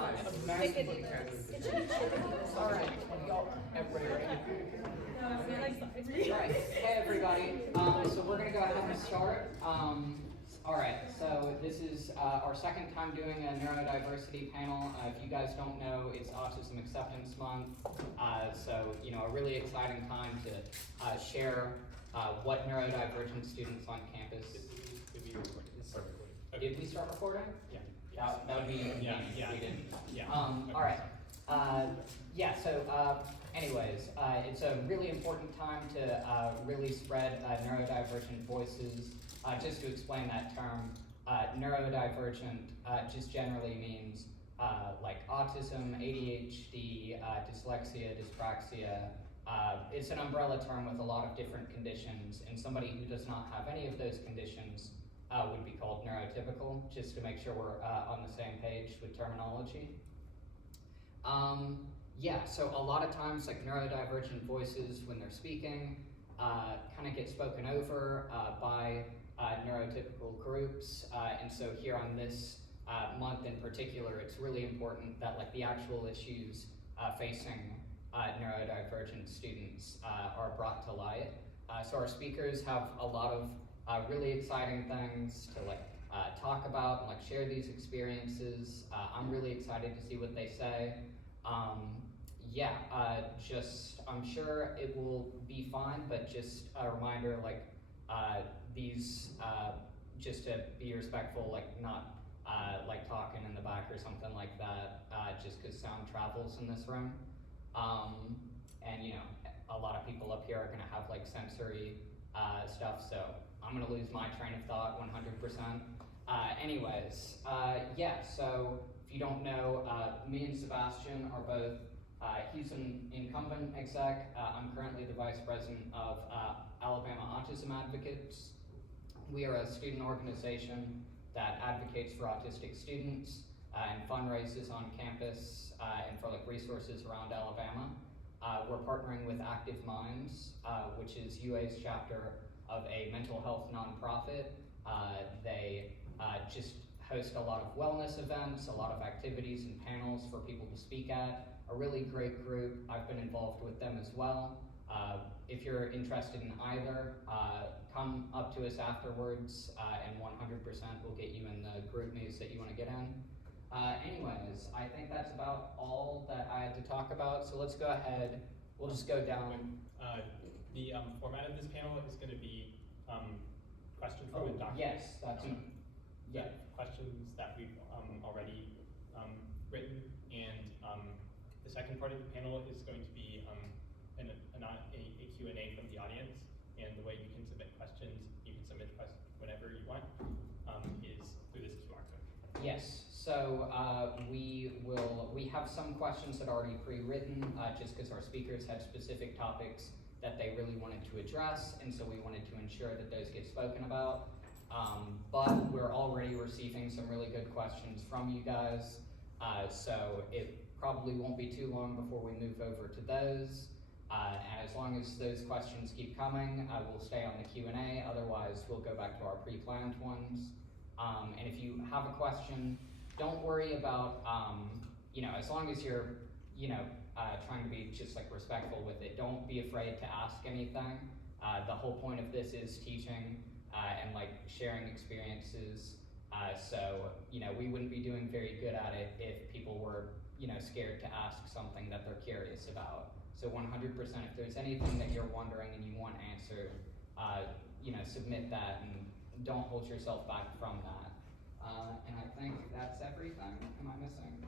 All right, y'all, everybody ready? All right, hey everybody. So we're gonna go ahead and start. All right, so this is our second time doing a neurodiversity panel. If you guys don't know, it's Autism Acceptance Month. So a really exciting time to share what neurodivergent students on campus. Did we start recording? Yeah. That would be Yeah. we didn't. Yeah. All right. Anyways, it's a really important time to really spread neurodivergent voices. Just to explain that term, neurodivergent just generally means like autism, ADHD, dyslexia, dyspraxia. It's an umbrella term with a lot of different conditions, and somebody who does not have any of those conditions would be called neurotypical, just to make sure we're on the same page with terminology. So a lot of times, like neurodivergent voices, when they're speaking, kind of get spoken over by neurotypical groups, and so here on this month in particular, it's really important that like the actual issues facing neurodivergent students are brought to light. So our speakers have a lot of really exciting things to talk about and share these experiences. I'm really excited to see what they say. I'm sure it will be fine, but just a reminder, these, just to be respectful, not talking in the back or something like that, just because sound travels in this room. And a lot of people up here are gonna have sensory stuff, so I'm gonna lose my train of thought 100%. So if you don't know, me and Sebastian are both, he's an incumbent exec. I'm currently the vice president of Alabama Autism Advocates. We are a student organization that advocates for autistic students and fundraises on campus and for resources around Alabama. We're partnering with Active Minds, which is UA's chapter of a mental health nonprofit. They just host a lot of wellness events, a lot of activities and panels for people to speak at. A really great group. I've been involved with them as well. If you're interested in either, come up to us afterwards and 100% will get you in the group news that you want to get in. Anyways, I think that's about all that I had to talk about, so let's go ahead. We'll just go down. The format of this panel is going to be questions from a document. Yes, that's questions that we've already written, and the second part of the panel is going to be a Q&A from the audience, and the way you can submit questions, you can submit questions whenever you want, is through this QR code. Yes, so we have some questions that are already pre-written, just because our speakers had specific topics that they really wanted to address, and so we wanted to ensure that those get spoken about. But we're already receiving some really good questions from you guys, so it probably won't be too long before we move over to those. And as long as those questions keep coming, we'll stay on the Q&A. Otherwise, we'll go back to our pre-planned ones. And if you have a question, don't worry about, as long as you're, trying to be just respectful with it, don't be afraid to ask anything. The whole point of this is teaching and sharing experiences. So we wouldn't be doing very good at it if people were, scared to ask something that they're curious about. So 100%, if there's anything that you're wondering and you want answered, submit that and don't hold yourself back from that. And I think that's everything. Am I missing?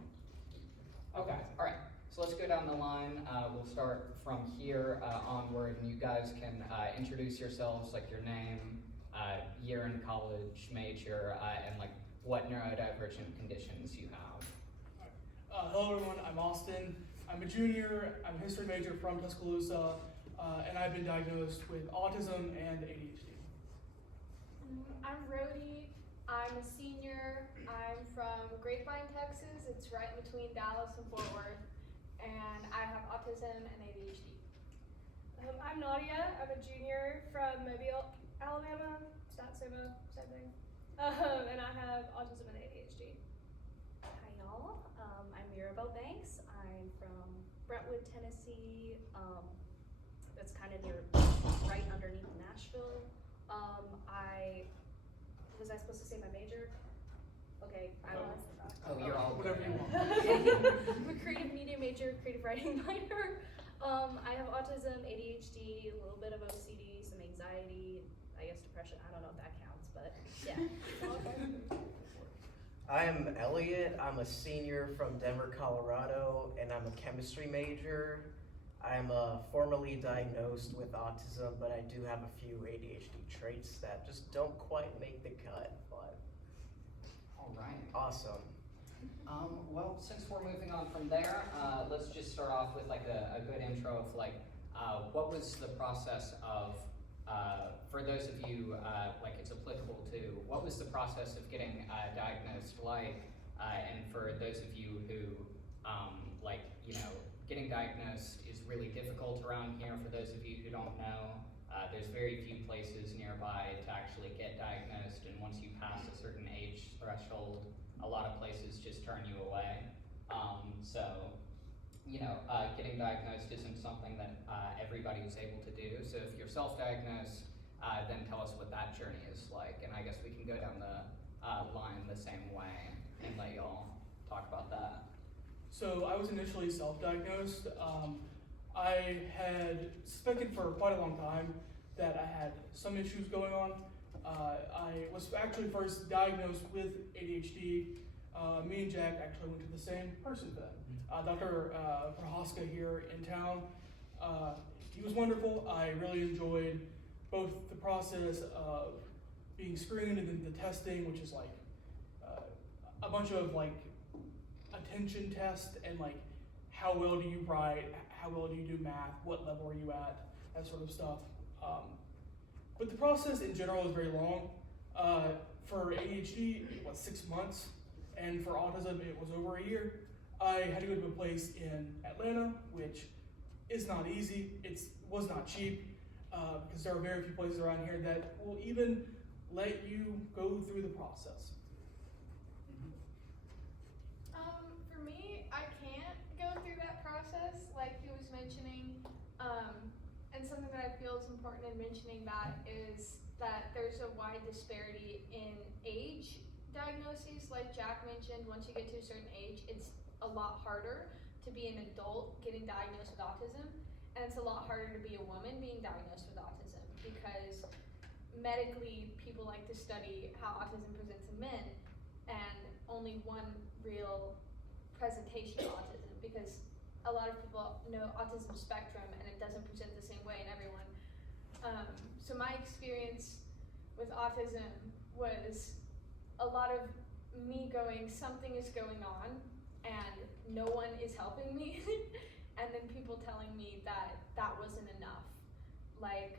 Okay, all right. So let's go down the line. We'll start from here onward, and you guys can introduce yourselves, your name, year in college, major, and what neurodivergent conditions you have. Hello everyone, I'm Austin. I'm a junior, I'm a history major from Tuscaloosa, and I've been diagnosed with autism and ADHD. I'm Rhodey, I'm a senior, I'm from Grapevine, Texas. It's right in between Dallas and Fort Worth, and I have autism and ADHD. I'm Nadia, I'm a junior from Mobile, Alabama, it's not same thing, and I have autism and ADHD. Hi y'all, I'm Brentwood, Tennessee. That's kind of near, right underneath Nashville. Was I supposed to say my major? Okay, I don't know. Oh, you're all Whatever you want. I'm a creative media major, creative writing minor. I have autism, ADHD, a little bit of OCD, some anxiety, I guess depression. I don't know if that counts, but yeah. I'm Elliot. I'm a senior from Denver, Colorado, and I'm a chemistry major. I'm formally diagnosed with autism, but I do have a few ADHD traits that just don't quite make the cut, but All right. awesome. Well, since we're moving on from there, let's just start off with like a good intro of like, what was the process of, for those of you, like it's applicable to, what was the process of getting diagnosed like, and for those of you who, like, you know, getting diagnosed is really difficult around here. For those of you who don't know, there's very few places nearby to actually get diagnosed, and once you pass a certain age threshold, a lot of places just turn you away. So, you know, getting diagnosed isn't something that everybody is able to do. So if you're self-diagnosed, then tell us what that journey is like, and I guess we can go down the line the same way and let y'all talk about that. So I was initially self-diagnosed. I had suspected for quite a long time that I had some issues going on. I was actually first diagnosed with ADHD. Me and Jack actually went to the same person for that. Dr. Prohaska here in town. He was wonderful. I really enjoyed both the process of being screened and then the testing, which is like a bunch of like attention tests and like how well do you write, how well do you do math, what level are you at, that sort of stuff. But the process in general is very long. For ADHD, it was 6 months, and for autism, it was over a year. I had to go to a place in Atlanta, which is not easy. It was not cheap, because there are very few places around here that will even let you go through the process. For me, I can't go through that process like he was mentioning. And something that I feel is important in mentioning that is that there's a wide disparity in age diagnoses. Like Jack mentioned, once you get to a certain age, it's a lot harder to be an adult getting diagnosed with autism, and it's a lot harder to be a woman being diagnosed with autism, because medically people like to study how autism presents in men, and only one real presentation of autism, because a lot of people know autism spectrum and it doesn't present the same way in everyone. So my experience with autism was a lot of me going, something is going on and no one is helping me. And then people telling me that that wasn't enough. Like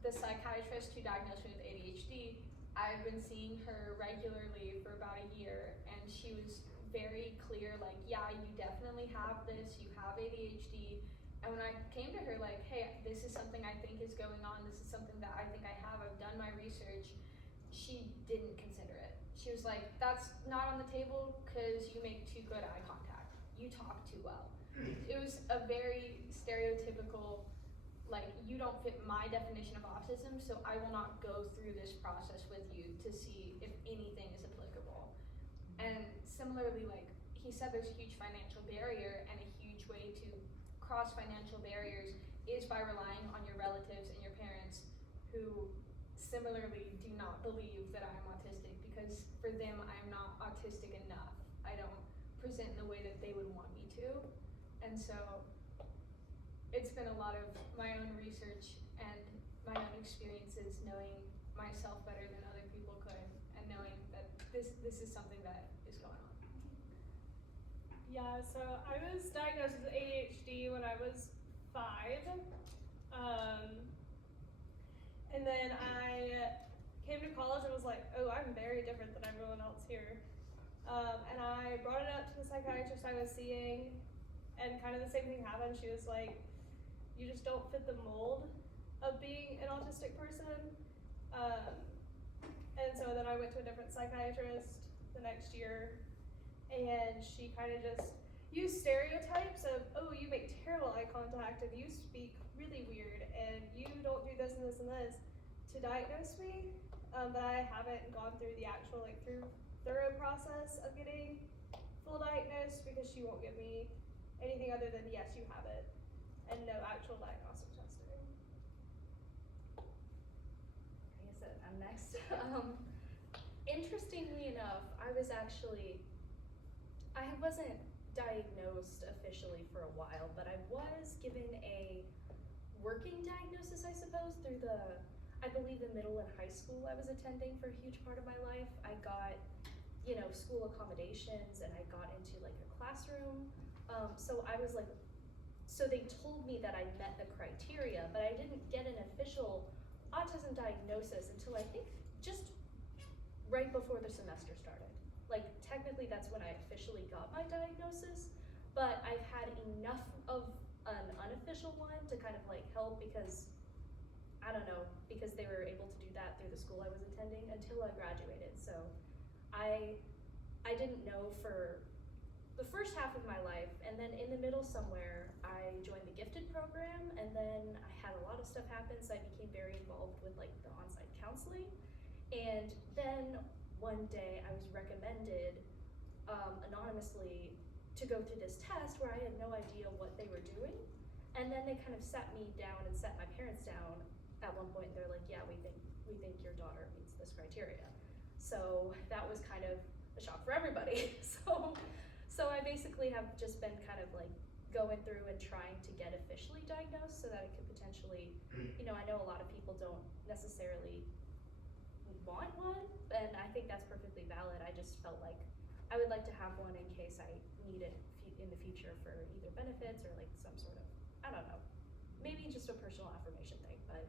the psychiatrist who diagnosed me with ADHD, I've been seeing her regularly for about a year, and she was very clear, like, yeah, you definitely have this, you have ADHD. And when I came to her like, hey, this is something I think is going on, this is something that I think I have, I've done my research, she didn't consider it. She was like, that's not on the table because you make too good eye contact, you talk too well. It was a very stereotypical, like, you don't fit my definition of autism, so I will not go through this process with you to see if anything is applicable. And similarly, like he said, there's a huge financial barrier, and a huge way to cross financial barriers is by relying on your relatives and your parents, who similarly do not believe that I'm autistic, because for them I'm not autistic enough. I don't present in the way that they would want me to. And so it's been a lot of my own research and my own experiences, knowing myself better than other people could, and knowing that this is something that is going on. Yeah, so I was diagnosed with ADHD when I was 5. And then I came to college and was like, oh, I'm very different than everyone else here. And I brought it up to the psychiatrist I was seeing, and kind of the same thing happened. She was like, you just don't fit the mold of being an autistic person. And so then I went to a different psychiatrist the next year, and she kind of just, use stereotypes of, oh, you make terrible eye contact and you speak really weird and you don't do this and this and this to diagnose me, but I haven't gone through the actual thorough process of getting full diagnosed because she won't give me anything other than yes, you have it, and no actual diagnostic testing. I guess I'm next. Interestingly enough, I wasn't diagnosed officially for a while, but I was given a working diagnosis, I suppose, through I believe the middle and high school I was attending for a huge part of my life. I got, school accommodations and I got into a classroom. So they told me that I met the criteria, but I didn't get an official autism diagnosis until I think just right before the semester started. Technically that's when I officially got my diagnosis, but I've had enough of an unofficial one to kind of help because, I don't know, because they were able to do that through the school I was attending until I graduated. So I didn't know for the first half of my life, and then in the middle somewhere, I joined the gifted program, and then I had a lot of stuff happen, so I became very involved with the on-site counseling. And then one day I was recommended anonymously to go through this test where I had no idea what they were doing. And then they kind of sat me down and sat my parents down at one point, and they're like, yeah, we think your daughter meets this criteria. So that was kind of a shock for everybody. So I basically have just been kind of going through and trying to get officially diagnosed so that it could potentially, I know a lot of people don't necessarily want one, and I think that's perfectly valid. I just felt like I would like to have one in case I need it in the future for either benefits or some sort of, I don't know, maybe just a personal affirmation thing, but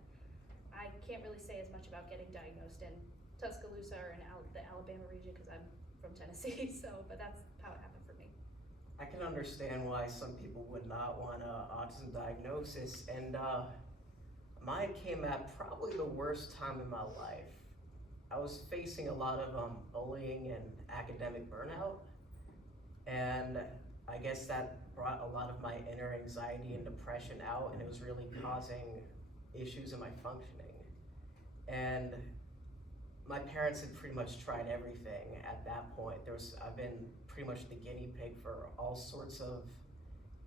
I can't really say as much about getting diagnosed in Tuscaloosa or in the Alabama region because I'm from Tennessee, but that's how it happened for me. I can understand why some people would not want an autism diagnosis, and mine came at probably the worst time in my life. I was facing a lot of bullying and academic burnout, and I guess that brought a lot of my inner anxiety and depression out, and it was really causing issues in my functioning. And my parents had pretty much tried everything at that point. I've been pretty much the guinea pig for all sorts of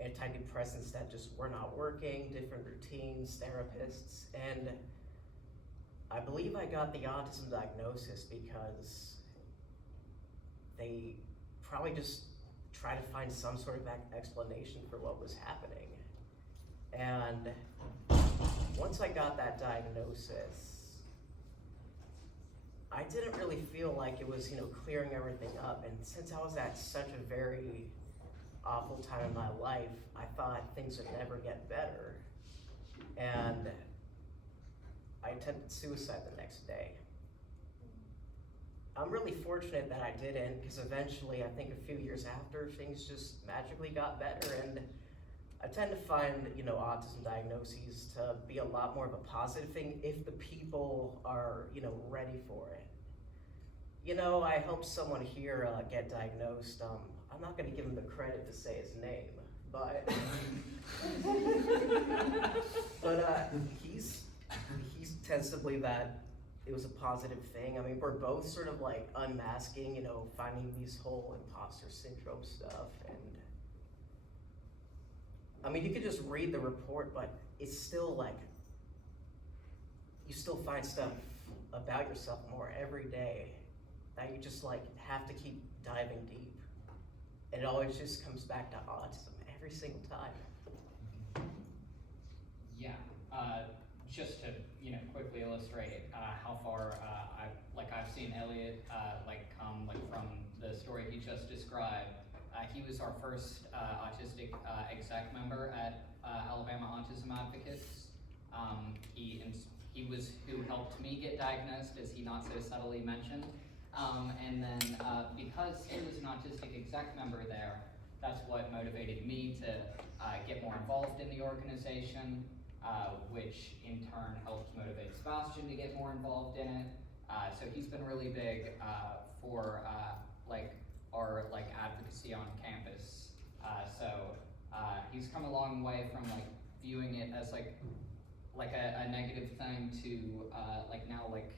antidepressants that just were not working, different routines, therapists, and I believe I got the autism diagnosis because they probably just tried to find some sort of explanation for what was happening. And once I got that diagnosis, I didn't really feel like it was, clearing everything up. And since I was at such a very awful time in my life, I thought things would never get better. And I attempted suicide the next day. I'm really fortunate that I didn't, because eventually, I think a few years after, things just magically got better. And I tend to find, autism diagnoses to be a lot more of a positive thing if the people are, ready for it. I helped someone here get diagnosed. I'm not going to give him the credit to say his name, but he tends to believe that it was a positive thing. I mean, we're both sort of unmasking, finding these whole imposter syndrome stuff. And I mean, you could just read the report, but it's still you still find stuff about yourself more every day that you just have to keep diving deep. And it always just comes back to autism every single time. Yeah, just to quickly illustrate how far I've seen Elliot come from the story he just described. He was our first autistic exec member at Alabama Autism Advocates. He was who helped me get diagnosed, as he not so subtly mentioned. And then because he was an autistic exec member there, that's what motivated me to get more involved in the organization, which in turn helped motivate Sebastian to get more involved in it. So he's been really big for our advocacy on campus he's come a long way from like viewing it as like a negative thing to like now like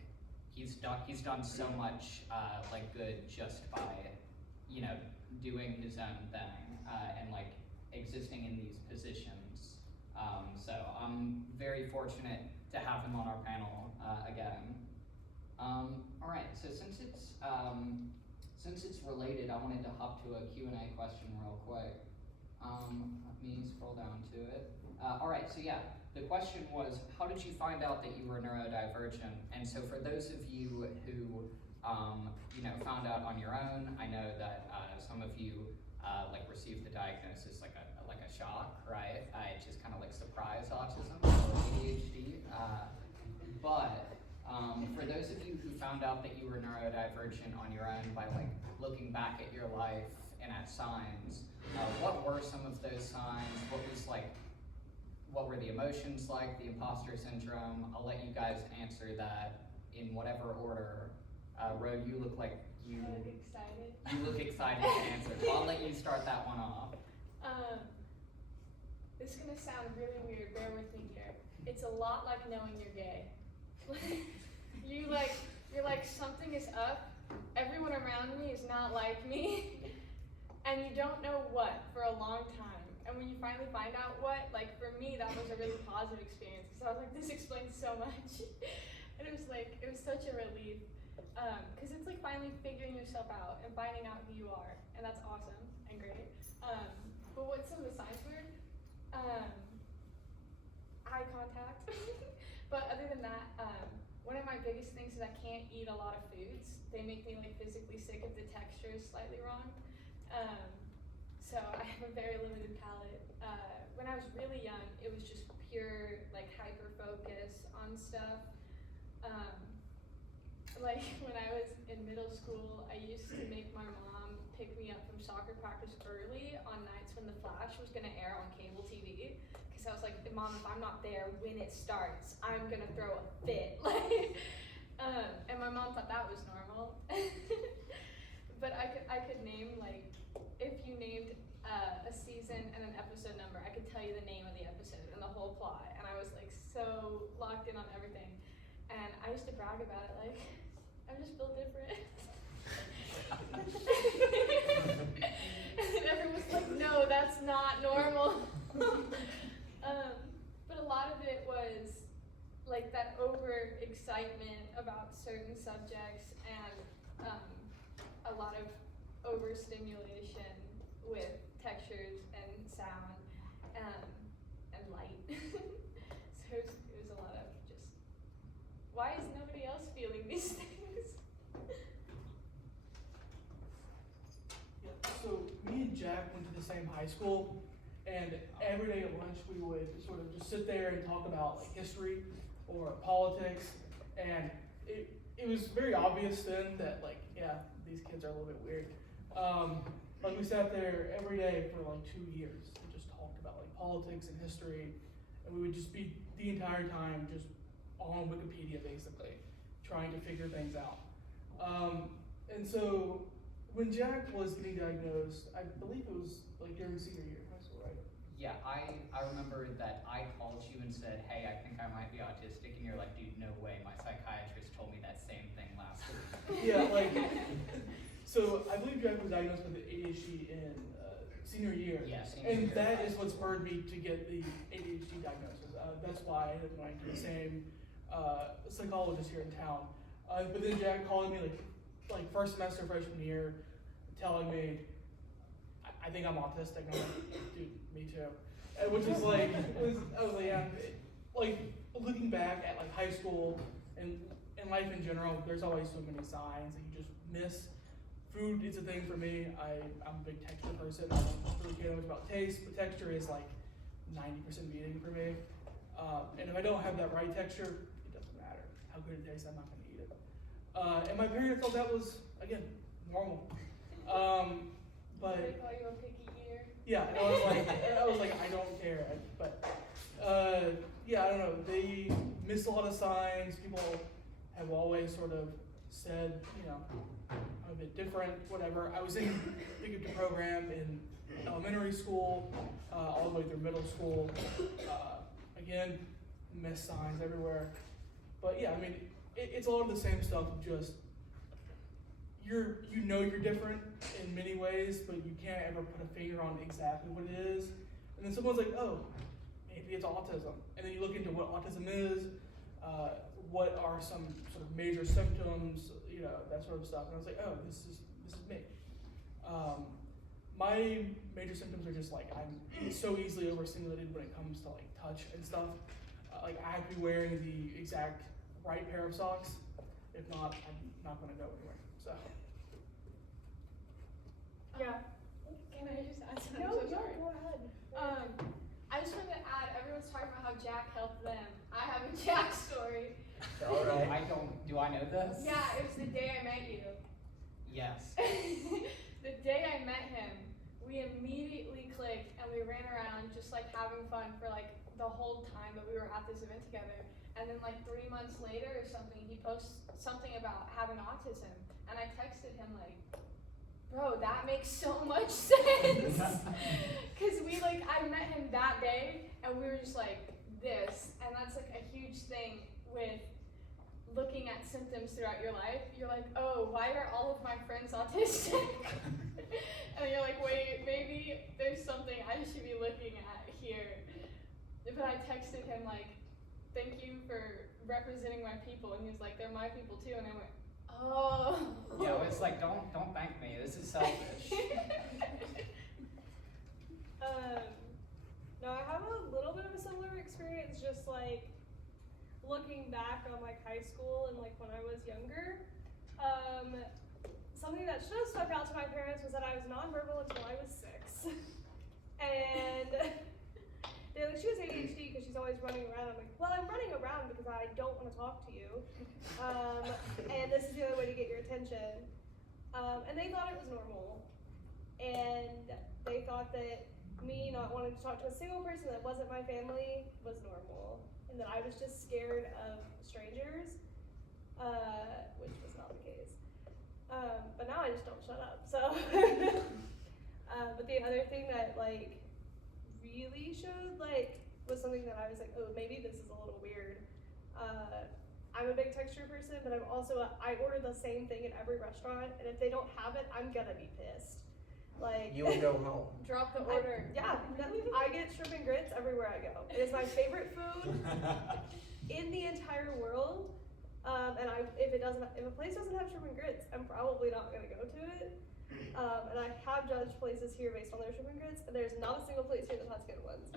he's done so much like good just by, you know, doing his own thing and like existing in these positions. So I'm very fortunate to have him on our panel again. All right, so since it's related, I wanted to hop to a Q&A question real quick. Let me scroll down to it. All right, so yeah, the question was, how did you find out that you were neurodivergent? And so for those of you who, you know, found out on your own, I know that some of you like received the diagnosis like a shock, right? It just kind of like surprise autism or ADHD. But for those of you who found out that you were neurodivergent on your own by like looking back at your life and at signs, what were some of those signs? What were the emotions like, the imposter syndrome? I'll let you guys answer that in whatever order. Ro, you look like you excited. You look excited to answer, so I'll let you start that one off. This is gonna sound really weird, bear with me here. It's a lot like knowing you're gay. You're like, something is up, everyone around me is not like me, and you don't know what for a long time. And when you finally find out what, like for me, that was a really positive experience. So I was like, this explains so much. And it was such a relief. Because it's like finally figuring yourself out and finding out who you are. And that's awesome and great. But what some of the signs were, eye contact. But other than that, one of my biggest things is I can't eat a lot of foods. They make me like physically sick if the texture is slightly wrong. So I have a very limited palate. When I was really young, it was just pure like hyper focus on stuff. Like when I was in middle school, I used to make my mom pick me up from soccer practice early on nights when The Flash was gonna air on cable TV. Cause I was like, Mom, if I'm not there when it starts, I'm gonna throw a fit. And my mom thought that was normal. But I could name, like, if you named a season and an episode number, I could tell you the name of the episode and the whole plot. And I was like so locked in on everything. And I used to brag about it, like, I'm just built different. And everyone's like, no, that's not normal. But a lot of it was like that over excitement about certain subjects and a lot of overstimulation with textures and sound and light. So it was a lot of just, why is nobody else feeling these things? Yeah, so me and Jack went to the same high school, and every day at lunch we would sort of just sit there and talk about like history or politics, and it was very obvious then that like, yeah, these kids are a little bit weird. Like we sat there every day for like 2 years and just talked about like politics and history, and we would just be the entire time just on Wikipedia basically, trying to figure things out. And so when Jack was getting diagnosed, I believe it was like during senior year of high school, right? Yeah, I remember that I called you and said, hey, I think I might be autistic, and you're like, dude, no way, my psychiatrist told me that same thing last week. Yeah, like, so I believe Jack was diagnosed with ADHD in senior year. Yeah, senior And year. that is what spurred me to get the ADHD diagnosis. That's why I ended up going to the same psychologist here in town. But then Jack called me like first semester freshman year, telling me, I think I'm autistic. I'm like, dude, me too. Which is like, I was like, yeah. Like looking back at like high school and life in general, there's always so many signs that you just miss. Food is a thing for me. I'm a big texture person. I don't really care much about taste, but texture is like 90% meaning for me. And if I don't have that right texture, it doesn't matter how good it tastes, I'm not gonna eat it. And my parents thought that was, again, normal. But They call you a picky eater. yeah, and I was like, I don't care. But yeah, I don't know. They miss a lot of signs. People have always sort of said, you know, I'm a bit different, whatever. I was in the program in elementary elementary school, all the way through middle school. Again, miss signs everywhere. But yeah, I mean, it's a lot of the same stuff of just, you're different in many ways, but you can't ever put a finger on exactly what it is. And then someone's like, oh, maybe it's autism. And then you look into what autism is, what are some sort of major symptoms, that sort of stuff. And I was like, oh, this is me. My major symptoms are just like, I'm so easily overstimulated when it comes to like touch and stuff. Like I have to be wearing the exact right pair of socks. If not, I'm not gonna go anywhere, so. Yeah. Can I just add something? No, I'm so sorry. go ahead. I just wanted to add, everyone's talking about how Jack helped them. I have a Jack story. All right. Do I know this? Yeah, it was the day I met you. Yes. The day I met him, we immediately clicked and we ran around just like having fun for like the whole time that we were at this event together. And then like 3 months later or something, he posts something about having autism. And I texted him like, bro, that makes so much sense. Cause I met him that day and we were just like this. And that's like a huge thing with looking at symptoms throughout your life. You're like, oh, why are all of my friends autistic? And you're like, wait, maybe there's something I should be looking at here. But I texted him like, thank you for representing my people. And he was like, they're my people too. And I went, oh. Yeah, it's like, don't thank me. This is selfish. No, I have a little bit of a similar experience, just like looking back on like high school and like when I was younger. Something that should have stuck out to my parents was that I was nonverbal until I was 6. And they're like, she has ADHD because she's always running around. I'm like, well, I'm running around because I don't want to talk to you. And this is the only way to get your attention. And they thought it was normal. And they thought that me not wanting to talk to a single person that wasn't my family was normal. And that I was just scared of strangers, which was not the case. But now I just don't shut up, so. But the other thing that like really showed like was something that I was like, oh, maybe this is a little weird. I'm a big texture person, but I'm also I order the same thing at every restaurant, and if they don't have it, I'm gonna be pissed. Like You will go home. Drop the order. I get shrimp and grits everywhere I go. It is my favorite food in the entire world. And if a place doesn't have shrimp and grits, I'm probably not gonna go to it. And I have judged places here based on their shrimp and grits, and there's not a single place here that has good ones.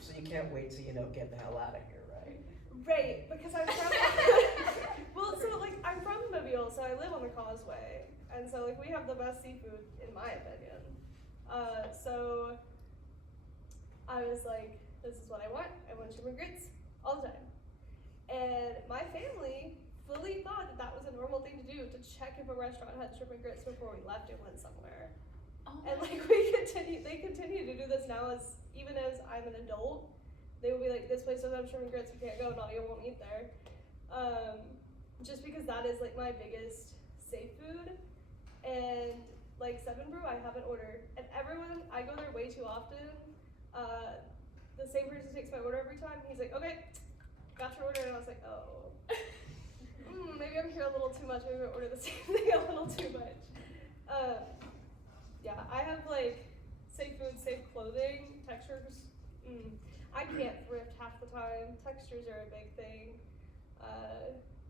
So you can't wait to, get the hell out of here, right? Right, because I'm from I'm from Mobile, so I live on the Causeway. And so we have the best seafood in my opinion. So I was like, this is what I want. I want shrimp and grits all the time. And my family fully thought that was a normal thing to do, to check if a restaurant had shrimp and grits before we left and went somewhere. Oh. And they continue to do this now even as I'm an adult. They will be like, this place doesn't have shrimp and grits, we can't go, Nadia won't eat there. Just because that is like my biggest safe food. And like 7 Brew, I haven't ordered. And I go there way too often. The same person takes my order every time. He's like, okay, got your order. And I was like, oh. Maybe I'm here a little too much. Maybe I order the same thing a little too much. Yeah, I have like safe food, safe clothing, textures. I can't thrift half the time. Textures are a big thing.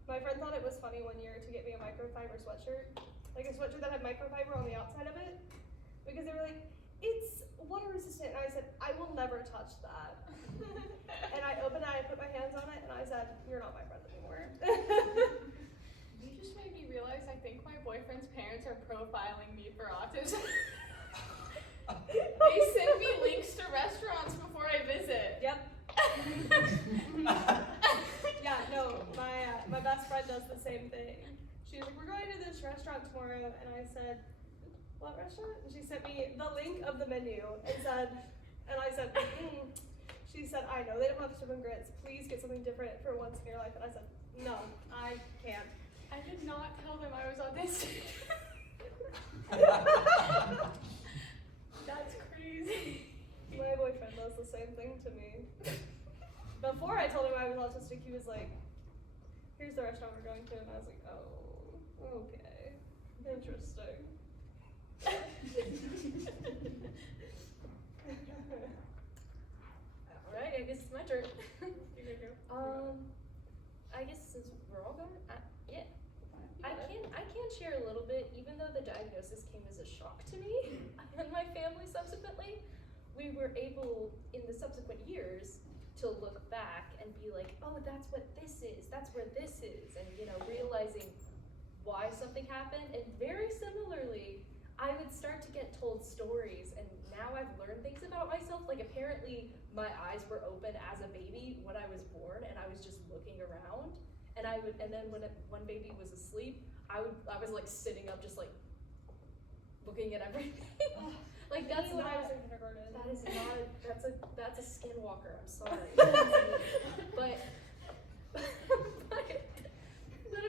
My friend thought it was funny one year to get me a microfiber sweatshirt. Like a sweatshirt that had microfiber on the outside of it. Because they were like, it's water resistant. And I said, I will never touch that. And I opened it, I put my hands on it, and I said, you're not my friend anymore. You just made me realize I think my boyfriend's parents are profiling me for autism. They send me links to restaurants before I visit. Yep. Yeah, no, my best friend does the same thing. She's like, we're going to this restaurant tomorrow, and I said, what restaurant? And she sent me the link of the menu and I said, She said, I know they don't have shrimp and grits. Please get something different for once in your life. And I said, no, I can't. I did not tell them I was autistic. the same thing to me. Before I told him I was autistic, he was like, here's the restaurant we're going to, and I was like, oh, okay, interesting. Alright, I guess it's my turn. I guess since we're all going, yeah. I can share a little bit, even though the diagnosis came as a shock to me and my family subsequently. We were able, in the subsequent years, to look back and be like, oh, that's what this is, that's where this is, and realizing why something happened. And very similarly, I would start to get told stories, and now I've learned things about myself. Like, apparently my eyes were open as a baby when I was born, and I was just looking around, and then when one baby was asleep, I was like sitting up, just like looking at everything. Like, that's when I not, was in kindergarten. that is not, that's a skinwalker, I'm sorry. but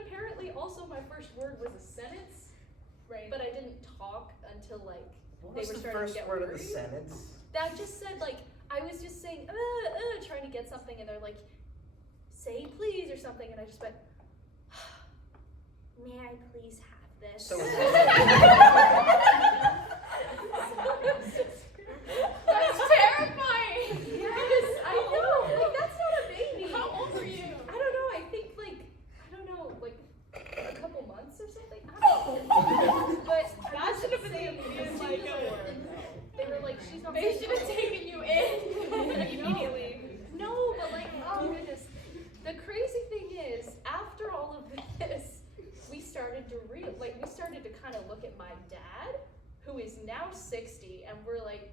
apparently also my first word was a sentence, Right. but I didn't talk until like What they was were the starting to first get word of worried. the sentence? That just said, like, I was just saying, trying to get something, and they're like, say please or something, and I just went, may I please have this? So That's terrifying. Yes, I know. Like, that's not a baby. How old were you? I don't know. I think like a couple months or something. I don't know. But That should have been the immediate, like, they were like, she's not. They should have taken you in. immediately. No, but like, oh goodness. The crazy thing is, after all of this, we started to kind of look at my dad, who is now 60, and we're like,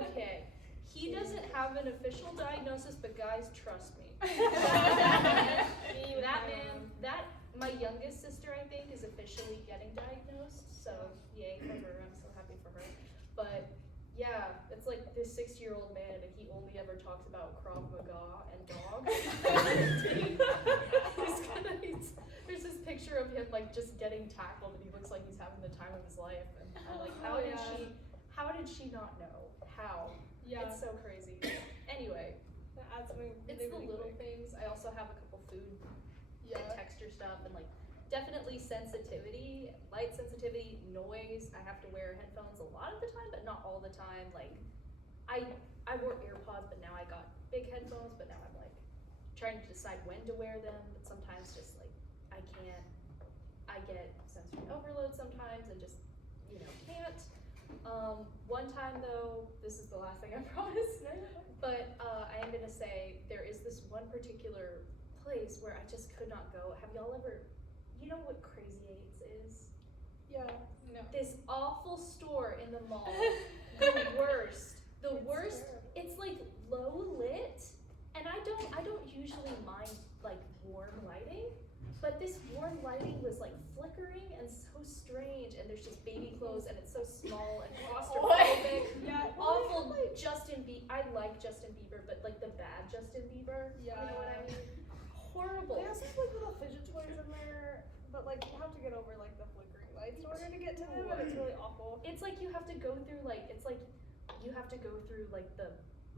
okay. He doesn't have an official diagnosis, but guys, trust me. My youngest sister, I think, is officially getting diagnosed, so yay for her, I'm so happy for her. But yeah, it's like this 60-year-old man, and he only ever talks about Krav Maga and dogs. There's this picture of him like just getting tackled, and he looks like he's having the time of his life. And I'm like, how did she not know? How? Yeah. It's so crazy. Anyway, That adds something it's really, the really little quick. things. I also have a couple food Yeah. and texture stuff, and like definitely sensitivity, light sensitivity, noise. I have to wear headphones a lot of the time, but not all the time. Like I wore AirPods, but now I got big headphones, but now I'm like trying to decide when to wear them, but sometimes just like I can't. I get sensory overload sometimes and just can't. One time though, this is the last thing I promise, but I am gonna say there is this one particular place where I just could not go. Have y'all ever, you know what Crazy Eights is? Yeah. No. This awful store in the mall. The worst. The worst. Terrible. It's like low lit, and I don't usually mind like warm lighting, but this warm lighting was like flickering and so strange, and there's just baby clothes, and it's so small and claustrophobic. Yeah. Awful. Justin Bieber. I like Justin Bieber, but like the bad Justin Bieber. Yeah. You know what I mean? Horrible. They also have like little fidget toys in there, but like you have to get over like the flickering lights in order to get to them, and it's really awful. It's like you have to go through like the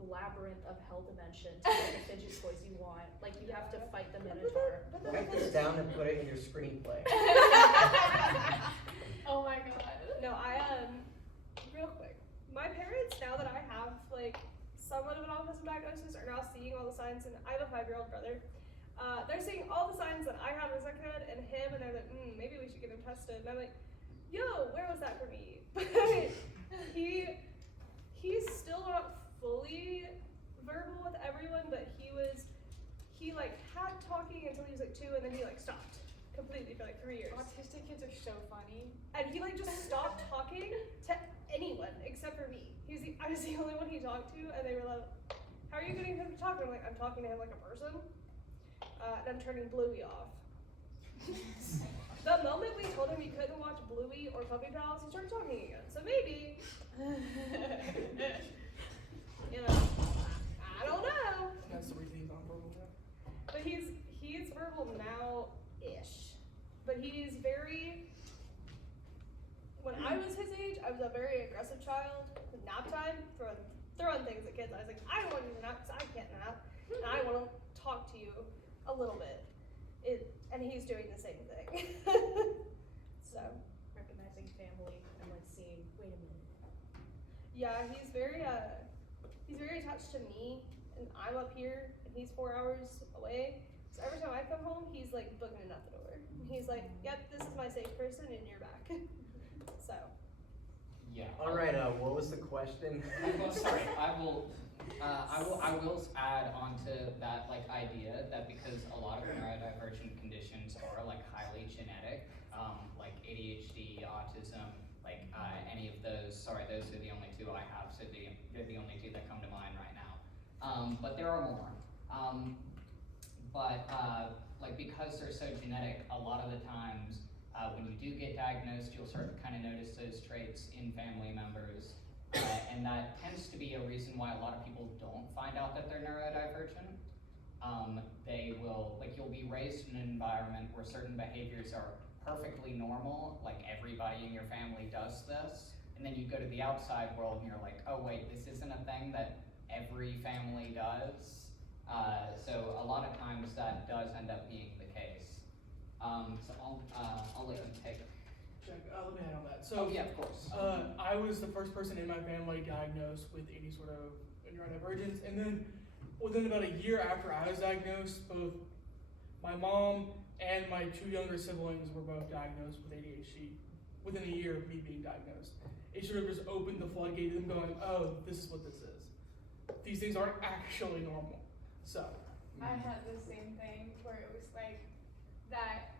labyrinth of hell dimension to get the fidget toys you want. Like you have to fight the Minotaur. Write this down and put it in your screenplay. Oh my god. No, real quick. My parents, now that I have like somewhat of an autism diagnosis, are now seeing all the signs, and I have a 5-year-old brother. They're seeing all the signs that I have as a kid and him, and they're like, maybe we should get him tested. And I'm like, yo, where was that for me? He's still not fully verbal with everyone, but he like had talking until he was like 2, and then he like stopped completely for like 3 years. Autistic kids are so funny. And he like just stopped talking to anyone except for me. I was the only one he talked to, and they were like, how are you getting him to talk? And I'm like, I'm talking to him like a person. And I'm turning Bluey off. The moment we told him he couldn't watch Bluey or Puppy Pals, he started talking again. So maybe, I don't know. That's the reason he's not verbal now. But he's verbal now-ish. But he's very, when I was his age, I was a very aggressive child. With nap time, throwing things at kids. I was like, I don't want you to nap because I can't nap, and I want to talk to you a little bit. And he's doing the same thing. So Recognizing family and like seeing, wait a minute. yeah, he's very attached to me, and I'm up here, and he's 4 hours away. So every time I come home, he's like booking it at the door. And he's like, "Yep, this is my safe person, and you're back." So. Yeah. All right. What was the question? Sorry. I will add on to that like idea that because a lot of neurodivergent conditions are like highly genetic, like ADHD, autism, like any of those. Sorry, those are the only two I have. So they're the only two that come to mind right now. But there are more. Like because they're so genetic, a lot of the times when you do get diagnosed, you'll start to kind of notice those traits in family members. And that tends to be a reason why a lot of people don't find out that they're neurodivergent. They will, like you'll be raised in an environment where certain behaviors are perfectly normal, like everybody in your family does this, and then you go to the outside world and you're like, oh wait, this isn't a thing that every family does. So a lot of times that does end up being the case. So I'll let you take. Check. Let me add on that. So, Oh yeah, of course. I was the first person in my family diagnosed with any sort of neurodivergence, and then within about a year after I was diagnosed, both my mom and my two younger siblings were both diagnosed with ADHD within a year of me being diagnosed. It sort of just opened the floodgate to them going, oh, this is what this is. These things aren't actually normal. So. I had the same thing where it was like that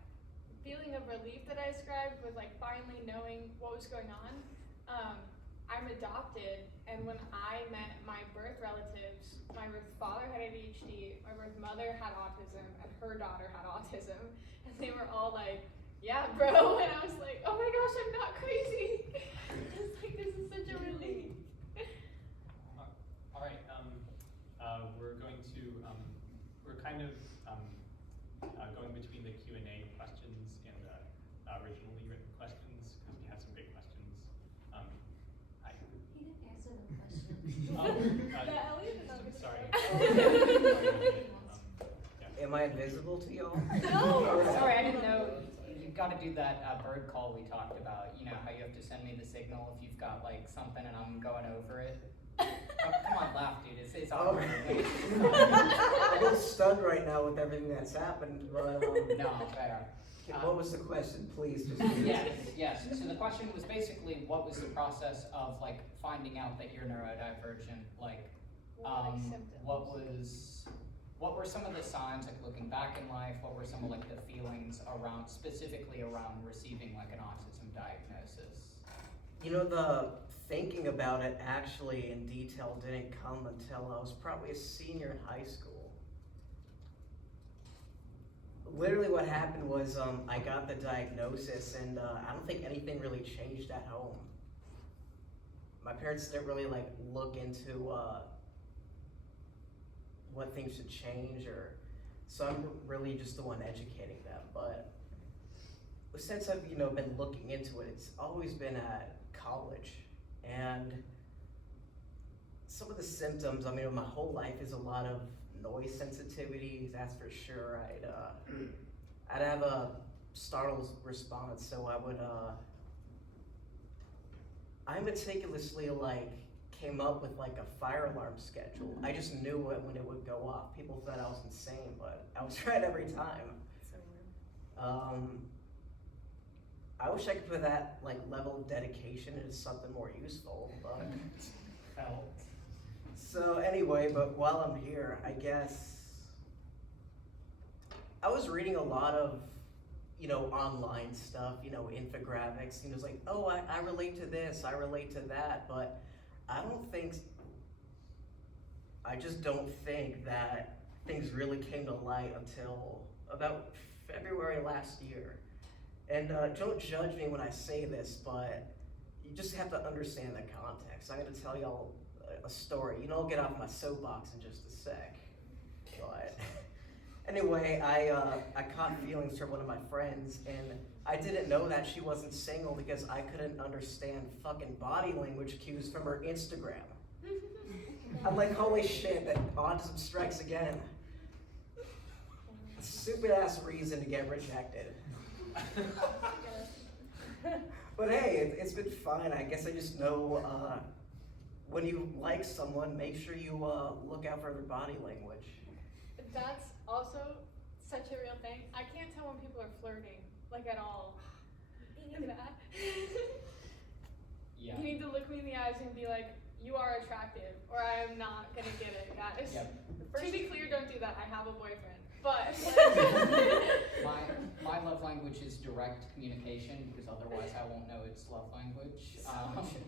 feeling of relief that I described was like finally knowing what was going on. I'm adopted, and when I met my birth relatives, my birth father had ADHD, my birth mother had autism, and her daughter had autism, and they were all like, yeah, bro, and I was like, oh my gosh, I'm not crazy. It's like, this is such a relief. All right, we're going to, we're kind of going between the Q&A questions and the originally written questions, because we have some great questions. He didn't answer the question. Yeah, Elliot did not get Sorry. Am I invisible to y'all? No, sorry, I didn't know. You've got to do that bird call we talked about. You know how you have to send me the signal if you've got like something and I'm going over it. Oh, come on, laugh, dude. It's awkward. I'm a little stunned right now with everything that's happened. But, No, fair. what was the question, please? Just Yes. So the question was basically, what was the process of like finding out that you're neurodivergent? Like, Symptoms. what were some of the signs, like looking back in life? What were some of like the feelings around, specifically around receiving like an autism diagnosis? You know, the thinking about it actually in detail didn't come until I was probably a senior in high school. Literally what happened was I got the diagnosis, and I don't think anything really changed at home. My parents didn't really like look into what things should change, or so I'm really just the one educating them. But since I've been looking into it, it's always been at college, and some of the symptoms, my whole life is a lot of noise sensitivity, that's for sure. I'd have a startled response, so I meticulously came up with a fire alarm schedule. I just knew when it would go off. People thought I was insane, but I was right every time. I wish I could put that level of dedication into something more useful, but so anyway, but while I'm here, I guess I was reading a lot of online stuff, infographics, it's like, oh, I relate to this, I relate to that, but I just don't think that things really came to light until about February last year. And don't judge me when I say this, but you just have to understand the context. I'm gonna tell y'all a story. I'll get off my soapbox in just a sec. But Anyway, I caught feelings for one of my friends, and I didn't know that she wasn't single because I couldn't understand fucking body language cues from her Instagram. I'm like, holy shit, that autism strikes again. A stupid ass reason to get rejected. But hey, it's been fine. I guess I just know when you like someone, make sure you look out for their body language. That's also such a real thing. I can't tell when people are flirting, like at all. Yeah. You need to look me in the eyes and be like, you are attractive, or I am not gonna get it, guys. Yep. To be clear, don't do that. I have a boyfriend. But My love language is direct communication, because otherwise I won't know it's love language.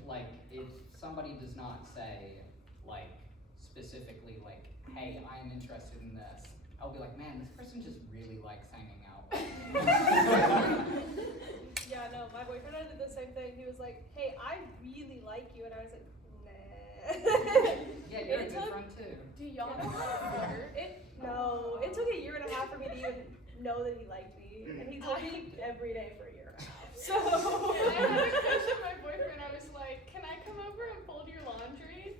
Like, if somebody does not say, like, specifically, like, hey, I am interested in this, I'll be like, man, this person just really likes hanging out. Yeah, no, my boyfriend and I did the same thing. He was like, hey, I really like you, and I was like, Yeah, you're a good friend too. do y'all know how to flirt? No, it took 1.5 years for me to even know that he liked me, and he told me every day for 1.5 years. So I had a crush on my boyfriend. I was like, can I come over and fold your laundry?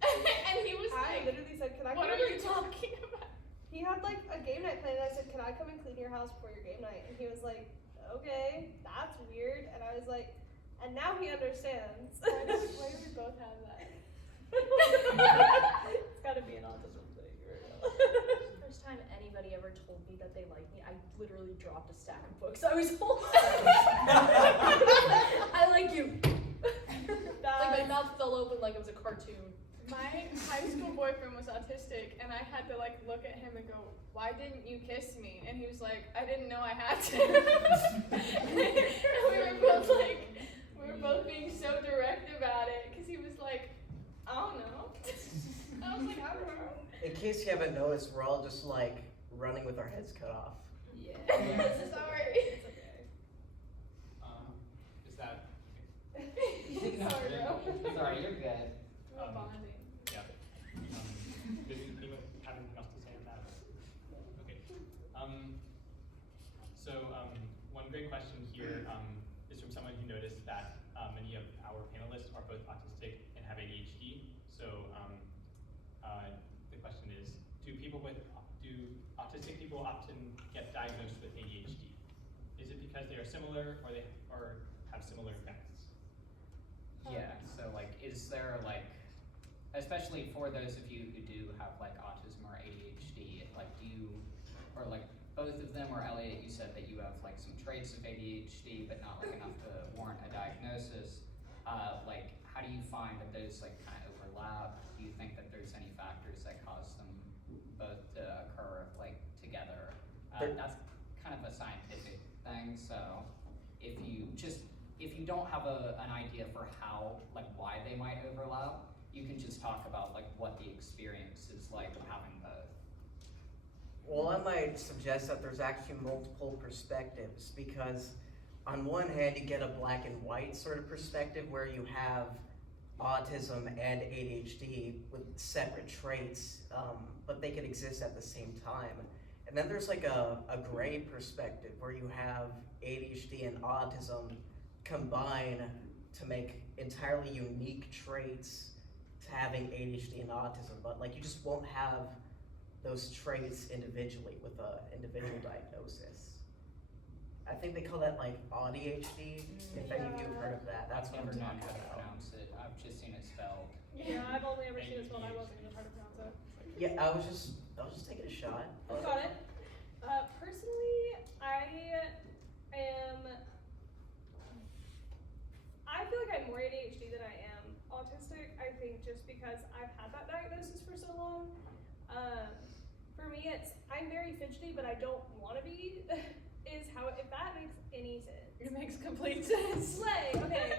And he was I like, literally said, can I what come are over you and talking about? He had like a game night planned, and I said, can I come and clean your house before your game night? And he was like, okay, that's weird. And I was like, and now he understands. Why do we both have that? It's gotta be an autism thing. First time anybody ever told me that they like me, I literally dropped a stack of books I was holding. I like you. Like my mouth fell open like it was a cartoon. My high school boyfriend was autistic, and I had to like look at him and go, why didn't you kiss me? And he was like, I didn't know I had to. And we were both being so direct about it, because he was like, I don't know. I was like, I don't know. In case you haven't noticed, we're all just like running with our heads cut off. Yeah. Yeah. Sorry. Is that Sorry, bro. Sorry, you're good. We're bonding. yeah? Does anyone have anything else to say on that? Okay. One great question here is from someone who noticed that many of our panelists are both autistic and have ADHD. So the question is, do autistic people often get diagnosed with ADHD? Is it because they are similar, or have similar effects? Yeah, so like, is there like, especially for those of you who do have like autism or ADHD, like or like both of them, or Elliot, you said that you have like some traits of ADHD, but not like enough to warrant a diagnosis. Like, how do you find that those like kind of overlap? Do you think that there's any factors that cause them both to occur like together? That's kind of a scientific thing, so if you don't have an idea for how, like why they might overlap, you can just talk about like what the experience is like of having both. Well, I might suggest that there's actually multiple perspectives, because on one hand you get a black and white sort of perspective where you have autism and ADHD with separate traits, but they could exist at the same time. And then there's like a gray perspective where you have ADHD and autism combine to make entirely unique traits to having ADHD and autism, but like you just won't have those traits individually with an individual diagnosis. I think they call that like ADHD, if any of you have heard of that. That's I've what never I'm known talking how to about. pronounce it. I've just seen it spelled. Yeah, I've only ever seen this one. I wasn't even trying to pronounce it. Yeah, I was just taking a shot. Got it. Personally, I feel like I'm more ADHD than I am autistic. I think just because I've had that diagnosis for so long. For me, I'm very fidgety, but I don't want to be. If that makes any sense. It makes complete sense. Slay. Okay.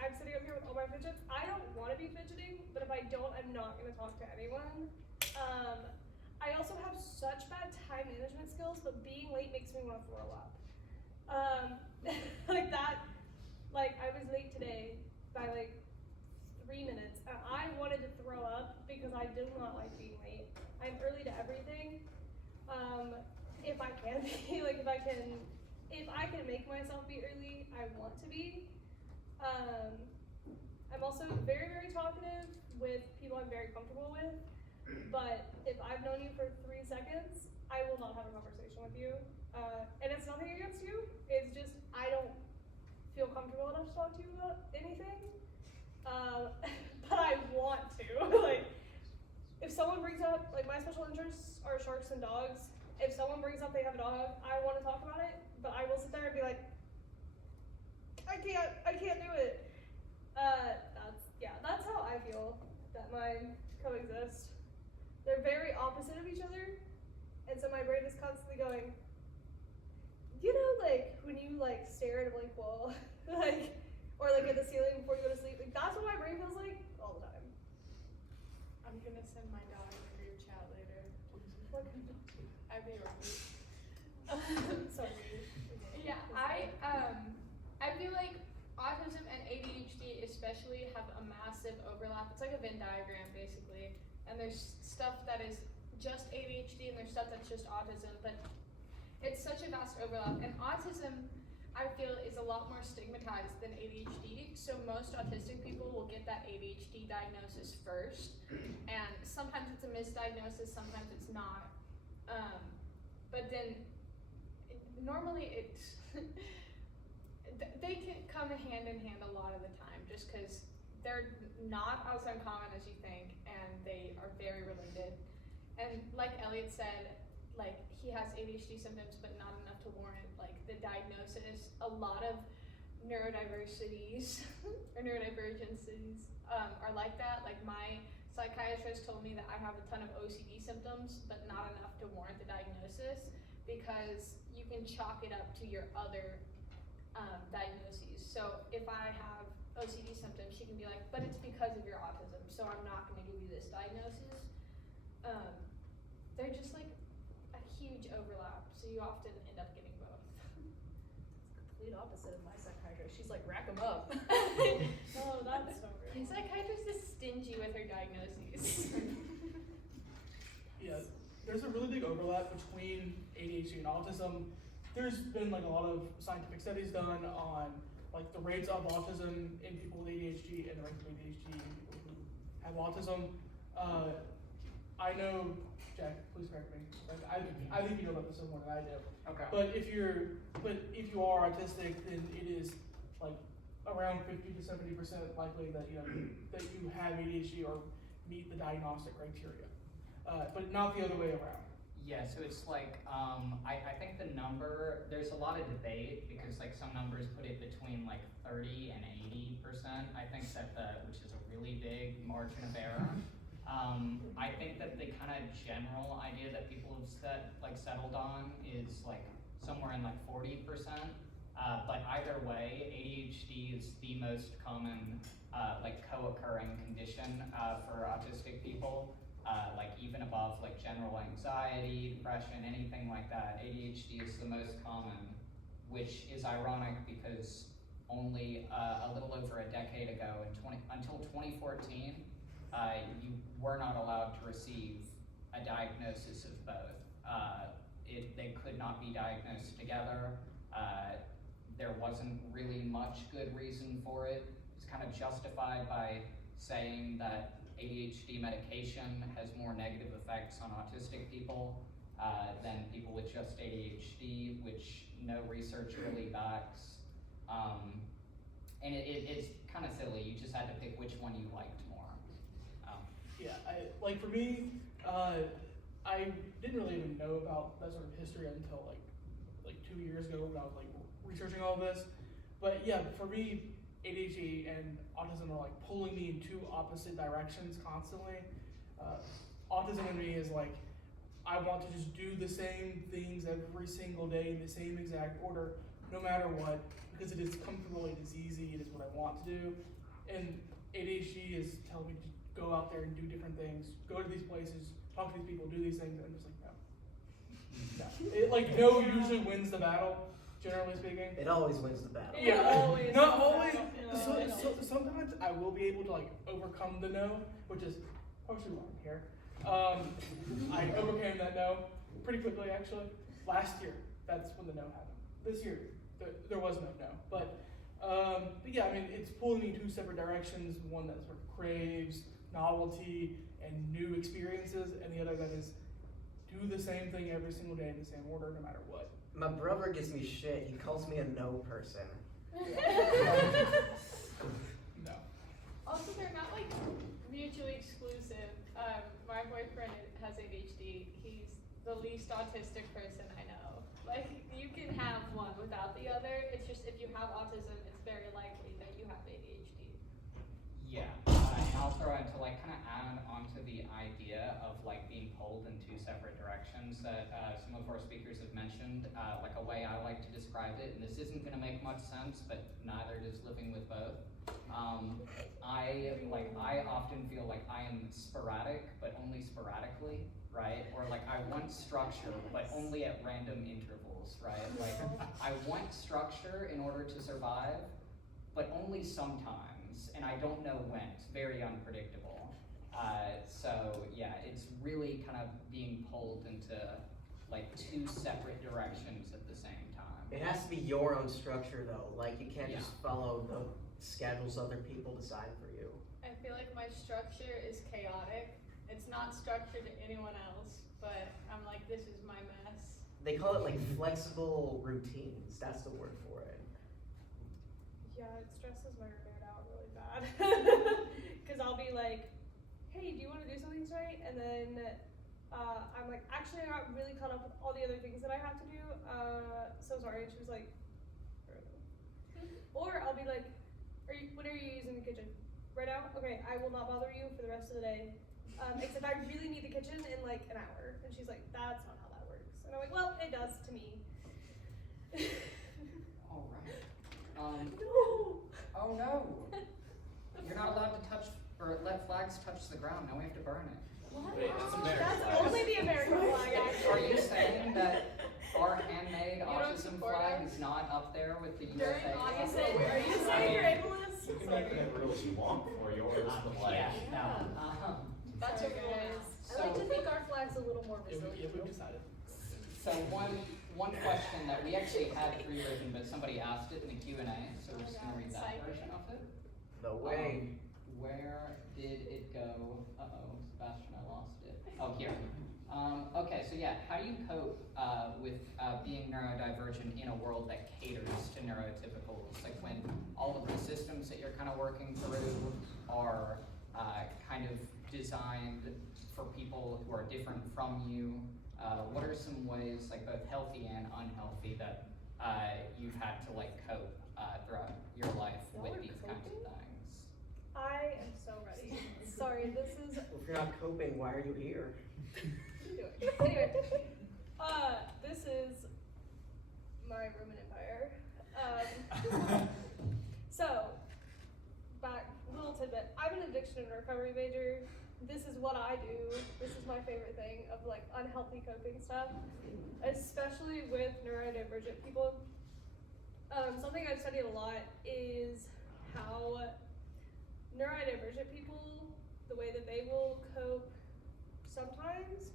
I'm sitting up here with all my fidgets. I don't want to be fidgeting, but if I don't, I'm not going to talk to anyone. I also have such bad time management skills, but being late makes me want to throw up. I was late today by 3 minutes, and I wanted to throw up because I do not like being late. I'm early to everything. if I can be, like, if I can make myself be early, I want to be. I'm also very, very talkative with people I'm very comfortable with, but if I've known you for 3 seconds, I will not have a conversation with you. And it's nothing against you, it's just, I don't feel comfortable enough to talk to you about anything. But I want to. Like, if someone brings up, like, my special interests are sharks and dogs, if someone brings up they have a dog, I want to talk about it, but I will sit there and be like, I can't do it. That's how I feel that mine coexist. They're very opposite of each other, and so my brain is constantly going, you know, like, when you, like, stare at a blank wall, like, or, like, at the ceiling before you go to sleep, like, that's what my brain feels like all the time. I'm gonna send my dog in the group chat later. I may Sorry. Yeah, I feel like autism and ADHD especially have a massive overlap. It's like a Venn diagram basically, and there's stuff that is just ADHD and there's stuff that's just autism, but it's such a vast overlap. And autism, I feel, is a lot more stigmatized than ADHD, so most autistic people will get that ADHD diagnosis first, and sometimes it's a misdiagnosis, sometimes it's not. But then normally it's they can come hand in hand a lot of the time, just because they're not as uncommon as you think, and they are very related. And like Elliot said, like, he has ADHD symptoms, but not enough to warrant, like, the diagnosis. A lot of neurodiversities or neurodivergencies are like that. Like, my psychiatrist told me that I have a ton of OCD symptoms, but not enough to warrant the diagnosis, because you can chalk it up to your other diagnoses. So if I have OCD symptoms, she can be like, but it's because of your autism, so I'm not going to give you this diagnosis. They're just like a huge overlap, so you often end up getting both. Complete opposite of my psychiatrist. She's like, rack them up. Oh, that's so My real. psychiatrist is stingy with her diagnoses. Yeah, there's a really big overlap between ADHD and autism. There's been, like, a lot of scientific studies done on, like, the rates of autism in people with ADHD and the rates of ADHD in people who have autism. I know, Jack, please correct me. Like, I think you know about this more than I do. Okay. But if you are autistic, then it is, like, around 50 to 70% likely that that you have ADHD or meet the diagnostic criteria, but not the other way around. Yeah, so it's like, I think the number, there's a lot of debate, because, like, some numbers put it between, like, 30 and 80%. I think that which is a really big margin of error. I think that the kind of general idea that people have settled on is, like, somewhere in, like, 40%. But either way, ADHD is the most common, like, co-occurring condition for autistic people. Like, even above, like, general anxiety, depression, anything like that, ADHD is the most common, which is ironic because only a little over a decade ago, until 2014, you were not allowed to receive a diagnosis of both. They could not be diagnosed together. There wasn't really much good reason for it. It's kind of justified by saying that ADHD medication has more negative effects on autistic people than people with just ADHD, which no research really backs. And it's kind of silly. You just had to pick which one you liked more. Yeah, for me, I didn't really even know about that sort of history until like 2 years ago when I was, like, researching all this. But yeah, for me, ADHD and autism are, like, pulling me in two opposite directions constantly. Autism in me is like, I want to just do the same things every single day in the same exact order, no matter what, because it is comfortable, it is easy, it is what I want to do. And ADHD is telling me to go out there and do different things, go to these places, talk to these people, do these things, and I'm just like, no. No usually wins the battle, generally speaking. It always wins the battle. Yeah, Always not wins the always. battle. So sometimes I will be able to, like, overcome the no, which is partially why I'm here. I overcame that no, pretty quickly actually. Last year, that's when the no happened. This year, there was no. But yeah, I mean, it's pulling me in two separate directions. One that sort of craves novelty and new experiences, and the other that is do the same thing every single day in the same order, no matter what. My brother gives me shit. He calls me a no person. No. Also, they're not like mutually exclusive. My boyfriend has ADHD. He's the least autistic person I know. Like, you can have one without the other. It's just if you have autism, it's very likely that you have ADHD. Yeah, and I'll throw into like kind of add onto the idea of like being pulled in two separate directions that some of our speakers have mentioned. Like a way I like to describe it, and this isn't going to make much sense, but neither does living with both. I often feel like I am sporadic, but only sporadically, right? Or like I want structure, but only at random intervals, right? Like I want structure in order to survive, but only sometimes, and I don't know when. It's very unpredictable. So yeah, it's really kind of being pulled into like two separate directions at the same time. It has to be your own structure though. Like you can't just follow the schedules other people design for you. I feel like my structure is chaotic. It's not structured to anyone else, but I'm like, this is my mess. They call it like flexible routines. That's the word for it. Yeah, it stresses my roommate out really bad. Because I'll be like, hey, do you want to do something tonight? And then I'm like, actually, I got really caught up with all the other things that I have to do. So sorry. And she was like, or I'll be like, what are you using in the kitchen? Right now? Okay, I will not bother you for the rest of the day. Except I really need the kitchen in like an hour. And she's like, that's not how that works. And I'm like, well, it does to me. All right. No. Oh no! You're not allowed to touch or let flags touch the ground. Now we have to burn it. What? Wait, it's American That's flag. only the American flag, Are actually. you saying that our handmade You don't autism support flag us? is not up there with the During USA? autism, Are you saying you're ableist? You can make whatever rules you want for yours, but like, Yeah, no. That's Sorry, a rule now. guys. I like to think our flag's a little more Yeah, resilient. we've decided. So one question that we actually had pre-written, but somebody asked it in the Q&A, so we're just gonna read that version of it. No way. Where did it go? Uh-oh, Sebastian, I lost it. Oh, here. Okay, so yeah, how do you cope with being neurodivergent in a world that caters to neurotypicals? Like when all of the systems that you're kind of working through are kind of designed for people who are different from you. What are some ways, like both healthy and unhealthy, that you've had to like cope throughout your life with these kinds of things? I am so ready. Sorry, this is. If you're not coping, why are you here? Anyway, this is my Roman Empire. So, back, little tidbit. I'm an addiction and recovery major. This is what I do. This is my favorite thing of like unhealthy coping stuff, especially with neurodivergent people. Something I've studied a lot is how neurodivergent people, the way that they will cope sometimes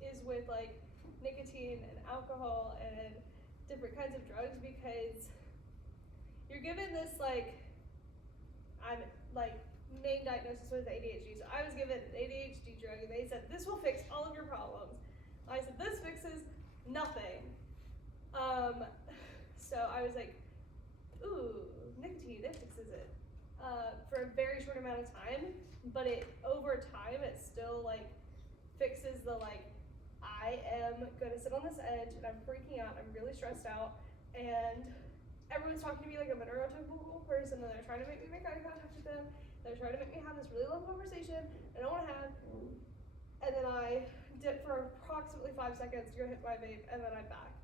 is with like nicotine and alcohol and different kinds of drugs, because you're given this like, I'm like main diagnosis with ADHD. So I was given an ADHD drug and they said, this will fix all of your problems. I said, this fixes nothing. So I was like, ooh, nicotine, it fixes it. For a very short amount of time, but over time, it still like fixes the like, I am gonna sit on this edge and I'm freaking out, I'm really stressed out, and everyone's talking to me like I'm a neurotypical person, and they're trying to make me make eye contact with them. They're trying to make me have this really long conversation I don't want to have, and then I dip for approximately 5 seconds to go hit my vape, and then I'm back.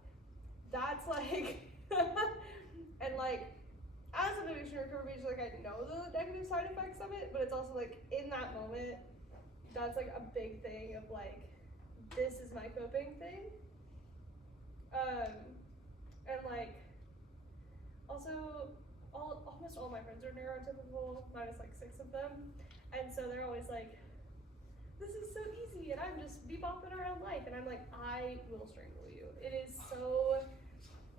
That's like, and like, as an addiction recovery major, like I know the negative side effects of it, but it's also like in that moment, that's like a big thing of like, this is my coping thing. And like, also, almost all my friends are neurotypical, minus like 6 of them. And so they're always like, this is so easy, and I'm just bebopping around life, and I'm like, I will strangle you. It is so,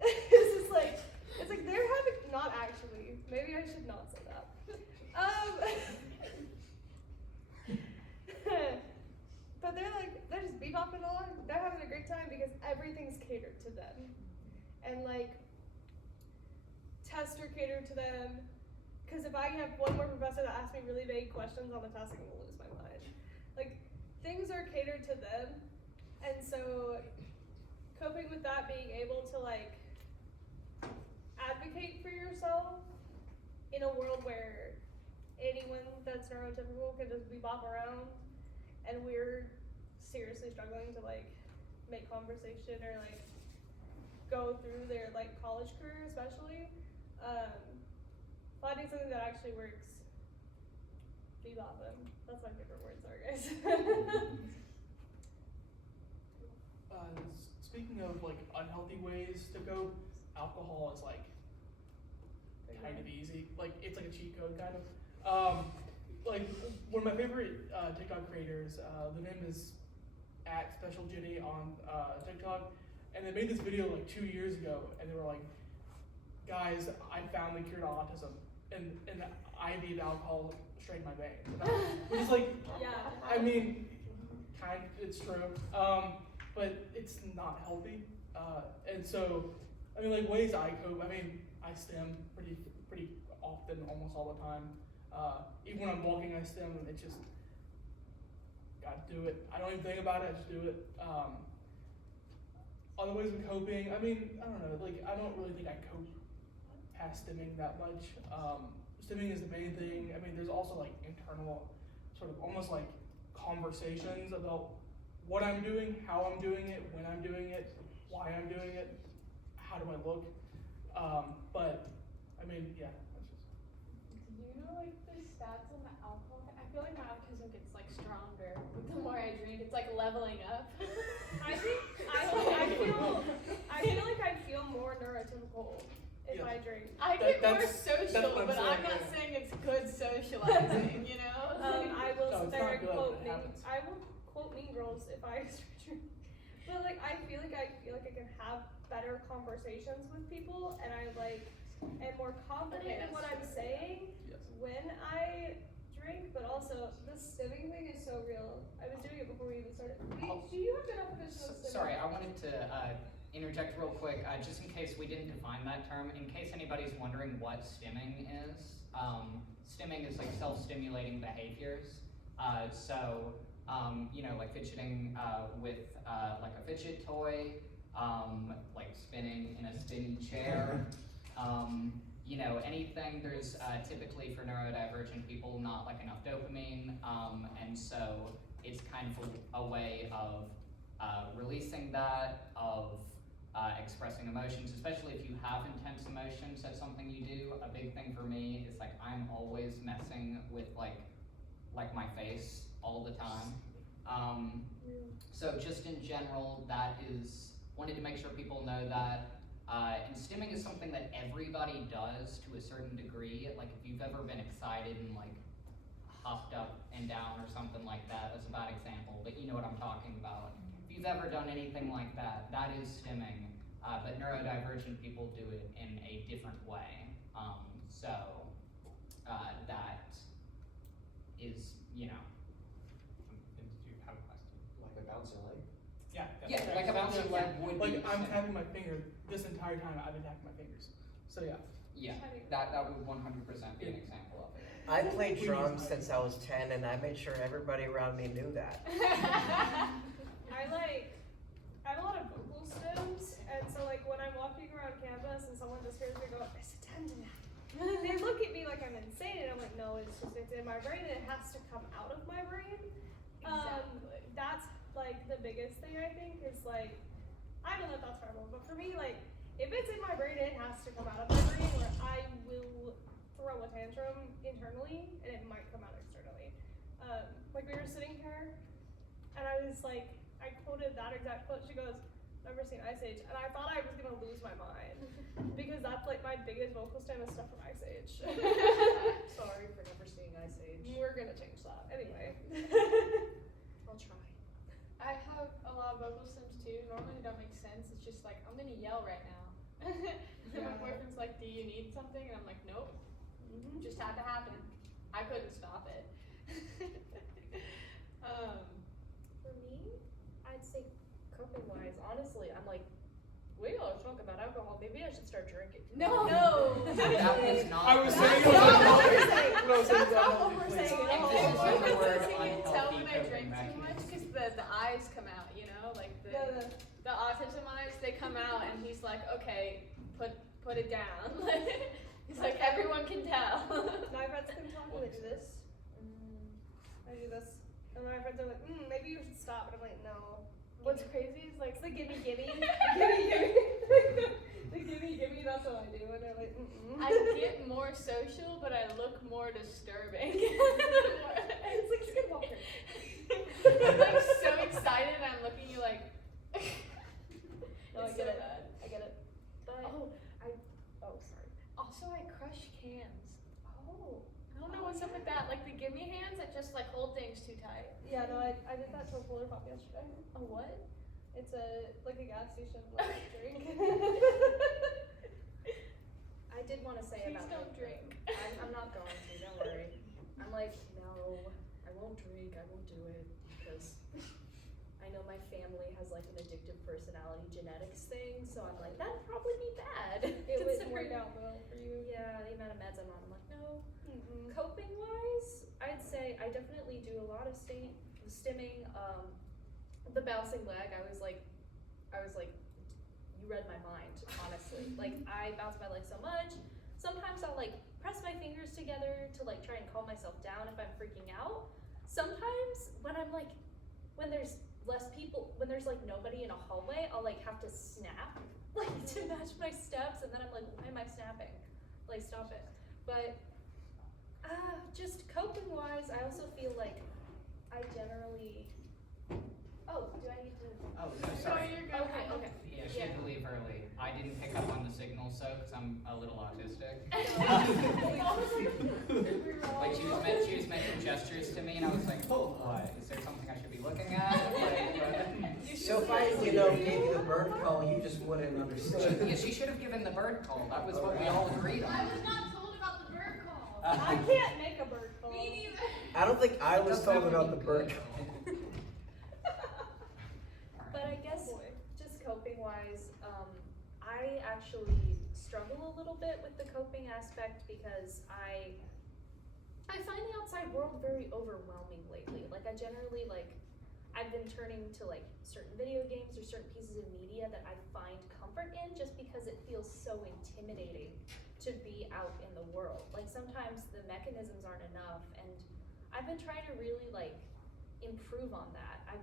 it's just like, it's like they're having, not actually, maybe I should not say that. But they're just bebopping along, they're having a great time because everything's catered to them. And like, tests are catered to them, because if I have one more professor that asks me really vague questions on the test, I'm gonna lose my mind. Like, things are catered to them, and so coping with that, being able to like advocate for yourself in a world where anyone that's neurotypical can just bebop around, and we're seriously struggling to like make conversation or like go through their like college career especially, finding something that actually works. Bebopping. That's my favorite word, sorry guys. Speaking of like unhealthy ways to cope, alcohol is like kind of easy. Like it's like a cheat code kind of. Like one of my favorite TikTok creators, the name is @SpecialJitty on TikTok, and they made this video like 2 years ago, and they were like, guys, I found the cure to autism, and an IV of alcohol straight in my vein. Which is like, Yeah. I mean, it's true, but it's not healthy. And so, I mean, like ways I cope. I mean, I stim pretty often, almost all the time. Even when I'm walking, I stim. It's just gotta do it. I don't even think about it. I just do it. Other ways of coping. I mean, I don't know. Like, I don't really think I cope past stimming that much. Stimming is the main thing. I mean, there's also like internal, sort of almost like conversations about what I'm doing, how I'm doing it, when I'm doing it, why I'm doing it, how do I look. But I mean, yeah. That's just. Do you know like the stats on the alcohol? I feel like my autism gets like stronger the more I drink. It's like leveling up. I feel like I feel more neurotypical if I drink. I get more That's social, what I'm but I'm saying, not yeah. saying it's good socializing, you know? I will No, sit it's there not and good, quote it happens. I will quote Mean Girls if I drink. But like I feel like I can have better conversations with people, and I like am more confident in what I'm saying Yes. when I drink. But also the stimming thing is so real. I was doing it before we even started. Do you have a definition of stimming? Sorry, I wanted to interject real quick, just in case we didn't define that term, in case anybody's wondering what stimming is. Stimming is like self-stimulating behaviors. You know, like fidgeting with like a fidget toy, like spinning in a spinning chair. You know, anything, there's typically for neurodivergent people not like enough dopamine, and so it's kind of a way of releasing that, of expressing emotions, especially if you have intense emotions. That's something you do. A big thing for me is like I'm always messing with like my face all the time. So just in general, that is, wanted to make sure people know that. And stimming is something that everybody does to a certain degree. Like if you've ever been excited and like hopped up and down or something like that, that's a bad example, but you know what I'm talking about. If you've ever done anything like that, that is stimming. But neurodivergent people do it in a different way. That is, you know. And did you have a question? Like a bouncing leg? Yeah. Yeah, like a bouncing leg would Like be I'm stimming. tapping my finger this entire time. I've been tapping my fingers. So yeah. Yeah, that would 100% be an example of it. I played drums since I was 10, and I made sure everybody around me knew that. I have a lot of vocal stems, and so like when I'm walking around campus and someone just hears me go, "There's a tendon," they look at me like I'm insane, and I'm like, no, it's in my brain, and it has to come out of my brain. Exactly. That's like the biggest thing I think is like, I know that that's horrible, but for me, like if it's in my brain, it has to come out of my brain, where I will throw a tantrum internally, and it might come out externally. Like we were sitting here, and I was like, I quoted that exact quote. She goes, "Never seen Ice Age," and I thought I was gonna lose my mind because that's like my biggest vocal stem is stuff from Ice Age. Sorry for never seeing Ice Age. We're gonna change that anyway. something, and I'm like, nope, just had to happen. I couldn't stop it. For me, I'd say coping wise, honestly, I'm like, we gotta talk about alcohol. Maybe I should start drinking. No. That was not. I was that's saying not it was what not- I was saying. That's not what we're saying at And all. this is My the word boyfriend says he can tell when I unhealthy drink coping too much mechanism. because the eyes come out, you know, like the autism eyes, they come out, and he's like, okay, put it down. He's like, everyone can tell. My friends can talk when they do this. I do this. And my friends are like, maybe you should stop. And I'm like, no. What's crazy is like, It's the gimme, gimme. The gimme, that's what I do. And they're like, I get more social, but I look more disturbing. It's like skinwalker. I'm like so excited, and I'm looking at you like. No, I It's get so it. bad. I get it. But sorry. Also, I crush cans. Oh. I don't know what's up with that. Like the gimme hands that just like hold things too tight. Yeah, no, I did that to a Polar Pop yesterday. A what? It's like a gas station like drink. I did want to say Please about don't like, drink. I'm not going to, don't worry. I'm like, no, I won't drink, I won't do it, because I know my family has like an addictive personality genetics thing, so I'm like, that'd probably be bad. It wouldn't considering- work out well for you. Yeah, the amount of meds I'm on, I'm like, no. Mm-mm. Coping wise, I'd say I definitely do a lot of stimming. The bouncing leg, I was like, you read my mind, honestly. Like, I bounce my leg so much. Sometimes I'll like press my fingers together to like try and calm myself down if I'm freaking out. Sometimes when I'm like, when there's less people, when there's like nobody in a hallway, I'll like have to snap like to match my steps, and then I'm like, why am I snapping? Like, stop it. But just coping wise, I also feel like I generally. Oh, do I need to? Oh, no, No, sorry. you're good. Okay. Yeah, she had to leave early. I didn't pick up on the signal, so because I'm a little autistic. Like she was making gestures to me, and I was like, oh, what? Is there something I should be looking at? So if I, gave you the bird call, you just wouldn't understand. Yeah, she should have given the bird call. That was what we all agreed I on. was not told about the bird call. I can't make a bird call. Me neither. I don't think I was told about the bird call. But I guess Boy. just coping wise, I actually struggle a little bit with the coping aspect because I find the outside world very overwhelming lately. Like I generally I've been turning to like certain video games or certain pieces of media that I find comfort in just because it feels so intimidating to be out in the world. Like sometimes the mechanisms aren't enough, and I've been trying to really like improve on that. I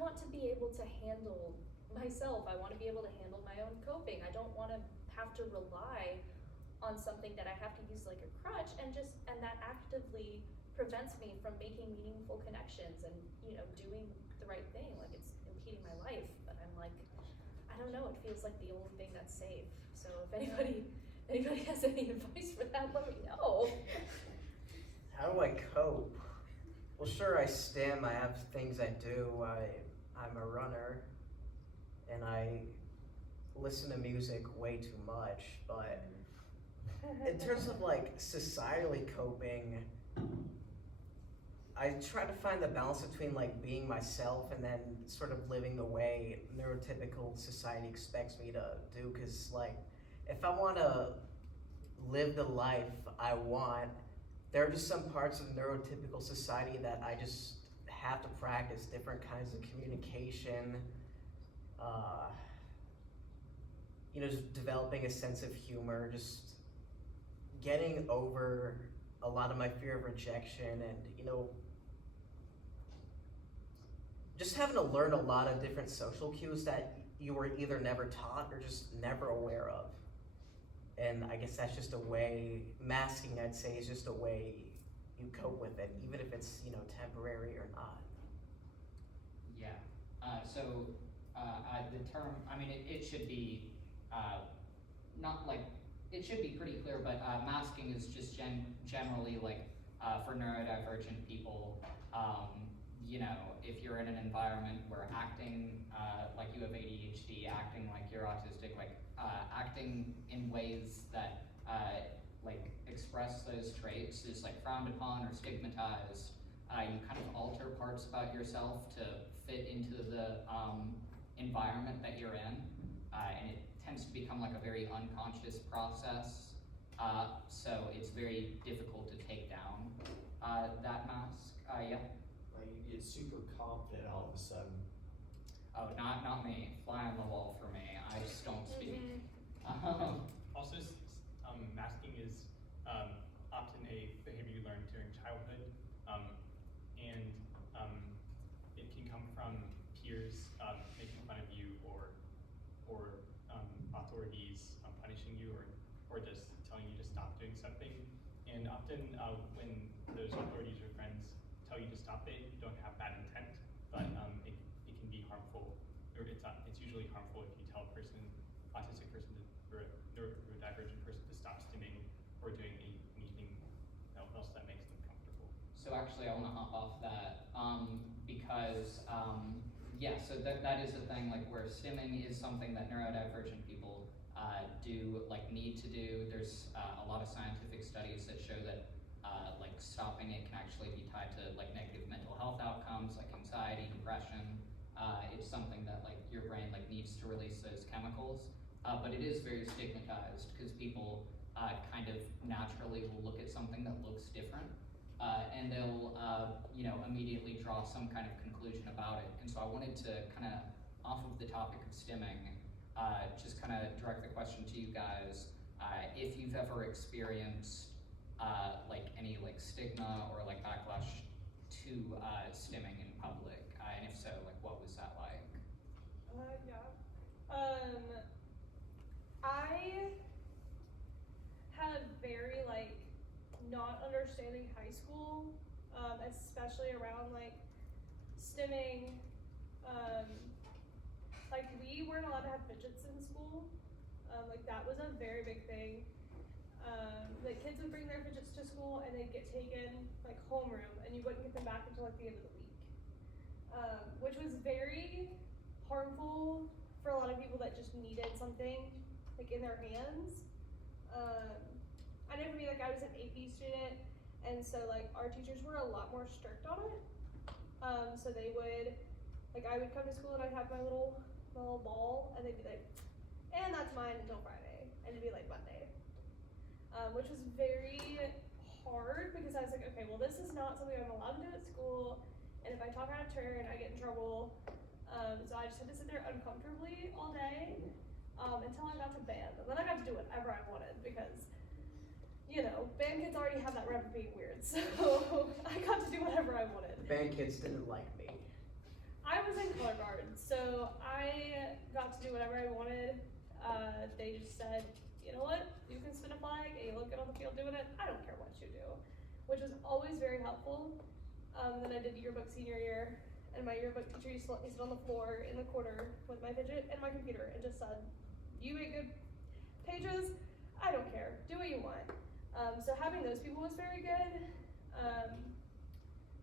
want to be able to handle myself. I want to be able to handle my own coping. I don't want to have to rely on something that I have to use like a crutch, and that actively prevents me from making meaningful connections and doing the right thing. Like it's impeding my life. But I'm like, I don't know. It feels like the only thing that's safe. So if anybody has any advice for that, let me know. How do I cope? Well, sure, I stim. I have things I do. I'm a runner, and I listen to music way too much. But in terms of like societally coping, I try to find the balance between like being myself and then sort of living the way neurotypical society expects me to do. Because like, if I want to live the life I want, there are just some parts of neurotypical society that I just have to practice, different kinds of communication, just developing a sense of humor, just getting over a lot of my fear of rejection, and just having to learn a lot of different social cues that you were either never taught or just never aware of. And I guess that's just a way, masking I'd say is just a way you cope with it, even if it's, temporary or not. Yeah. The term, I mean, it should be not like, it should be pretty clear, but masking is just generally like for neurodivergent people, if you're in an environment where acting like you have ADHD, acting like you're autistic, like acting in ways that like express those traits is like frowned upon or stigmatized. You kind of alter parts about yourself to fit into the environment that you're in, and it tends to become like a very unconscious process. So it's very difficult to take down that mask. Yeah. Like you get super confident all of a sudden. Oh, not me. Fly on the wall for me. I just don't speak. Also, masking is often a behavior you learn during childhood, and it can come from peers making fun of you or authorities punishing you or just telling you to stop doing something. And often when those authorities or friends tell you to stop it, you don't have bad intent, but it can be harmful, or it's usually harmful if you tell a autistic person or a neurodivergent person to stop stimming or doing anything else that makes them comfortable. So actually, I want to hop off that because yeah, so that is a thing like where stimming is something that neurodivergent people do need to do. There's a lot of scientific studies that show that like stopping it can actually be tied to like negative mental health outcomes like anxiety, depression. It's something that like your brain like needs to release those chemicals, but it is very stigmatized because people kind of naturally will look at something that looks different and they'll immediately draw some kind of conclusion about it. And so I wanted to kind of off of the topic of stimming, just kind of direct the question to you guys. If you've ever experienced like any like stigma or like backlash to stimming in public, and if so, like what was that like? I had very not understanding high school, especially around stimming. We weren't allowed to have fidgets in school. That was a very big thing. Kids would bring their fidgets to school and they'd get taken homeroom, and you wouldn't get them back until the end of the week, which was very harmful for a lot of people that just needed something in their hands. I know for me, I was an AP student, and so our teachers were a lot more strict on it. So they would, I would come to school and I'd have my little ball, and they'd be like, and that's mine until Friday, and it'd be Monday, which was very hard because I was like, okay, well this is not something I'm allowed to do at school, and if I talk out of turn, I get in trouble. So I just had to sit there uncomfortably all day until I got to band, and then I got to do whatever I wanted because, band kids already have that rep of being weird, so I got to do whatever I wanted. The band kids didn't like me. I was in color guard, so I got to do whatever I wanted. They just said, you know what, you can spin a flag and you look good on the field doing it, I don't care what you do, which was always very helpful. Then I did yearbook senior year, and my yearbook teacher used to let me sit on the floor in the corner with my fidget and my computer and just said, you make good pages, I don't care, do what you want. So having those people was very good.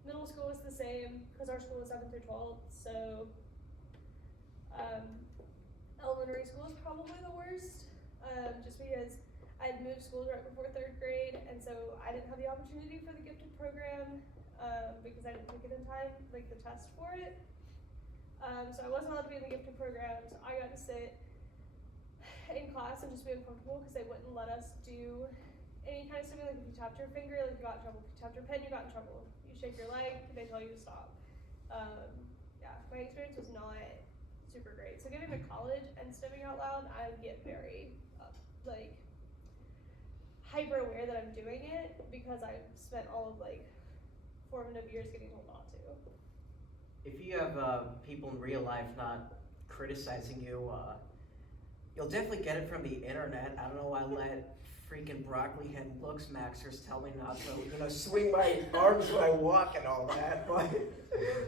Middle school was the same because our school was 7 through 12, so elementary school was probably the worst, just because I had moved schools right before 3rd grade, and so I didn't have the opportunity for the gifted program because I didn't take it in time, the test for it. So I wasn't allowed to be in the gifted program, so I got to sit in class and just be uncomfortable because they wouldn't let us do any kind of stimming. If you tapped your finger, you got in trouble. If you tapped your pen, you got in trouble. You shake your leg, they tell you to stop. Yeah, my experience was not super great. So getting to college and stimming out loud, I would get very hyper aware that I'm doing it because I've spent all of formative years getting told not to. If you have people in real life not criticizing you, you'll definitely get it from the internet. I don't know why I let freaking broccoli head looks maxers tell me not to, swing my arms when I walk and all that, but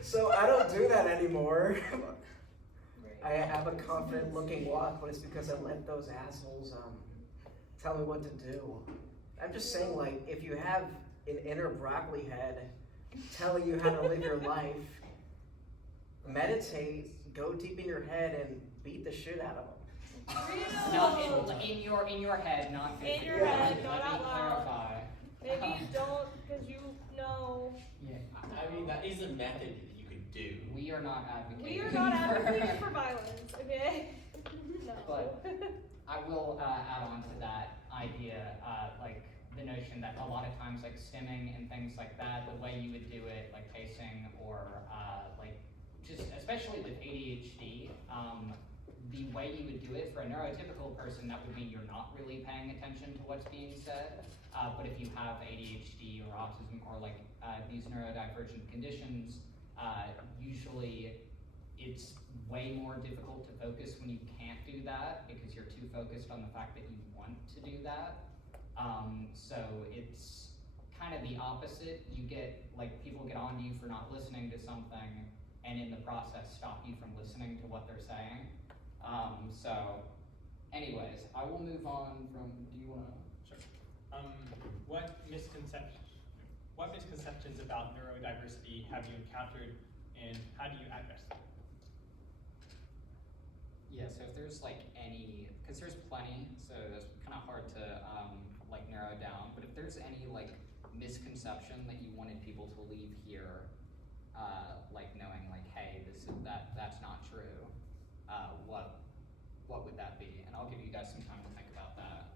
so I don't do that anymore. I have a confident looking walk, but it's because I let those assholes tell me what to do. I'm just saying, if you have an inner broccoli head telling you how to live your life, meditate, go deep in your head and beat the shit out of them. No, in your head, not In physically. your head, not Let me out loud. clarify. Maybe you don't, because you know. Yeah. I mean, that is a method that you could do. We are not advocating. We are not advocating for violence, okay? No. But I will add on to that idea, like the notion that a lot of times, like stimming and things like that, the way you would do it, like pacing or like just especially with ADHD, the way you would do it for a neurotypical person, that would mean you're not really paying attention to what's being said. But if you have ADHD or autism or like these neurodivergent conditions, usually it's way more difficult to focus when you can't do that because you're too focused on the fact that you want to do that. So it's kind of the opposite. You get, like, people get on to you for not listening to something and in the process stop you from listening to what they're saying. So anyways, I will move on from, do you wanna? Sure. What misconceptions about neurodiversity have you encountered, and how do you address them? Yeah, so if there's like any, because there's plenty, so it's kind of hard to like narrow down, but if there's any like misconception that you wanted people to leave here, like knowing like, hey, that's not true, what would that be? And I'll give you guys some time to think about that.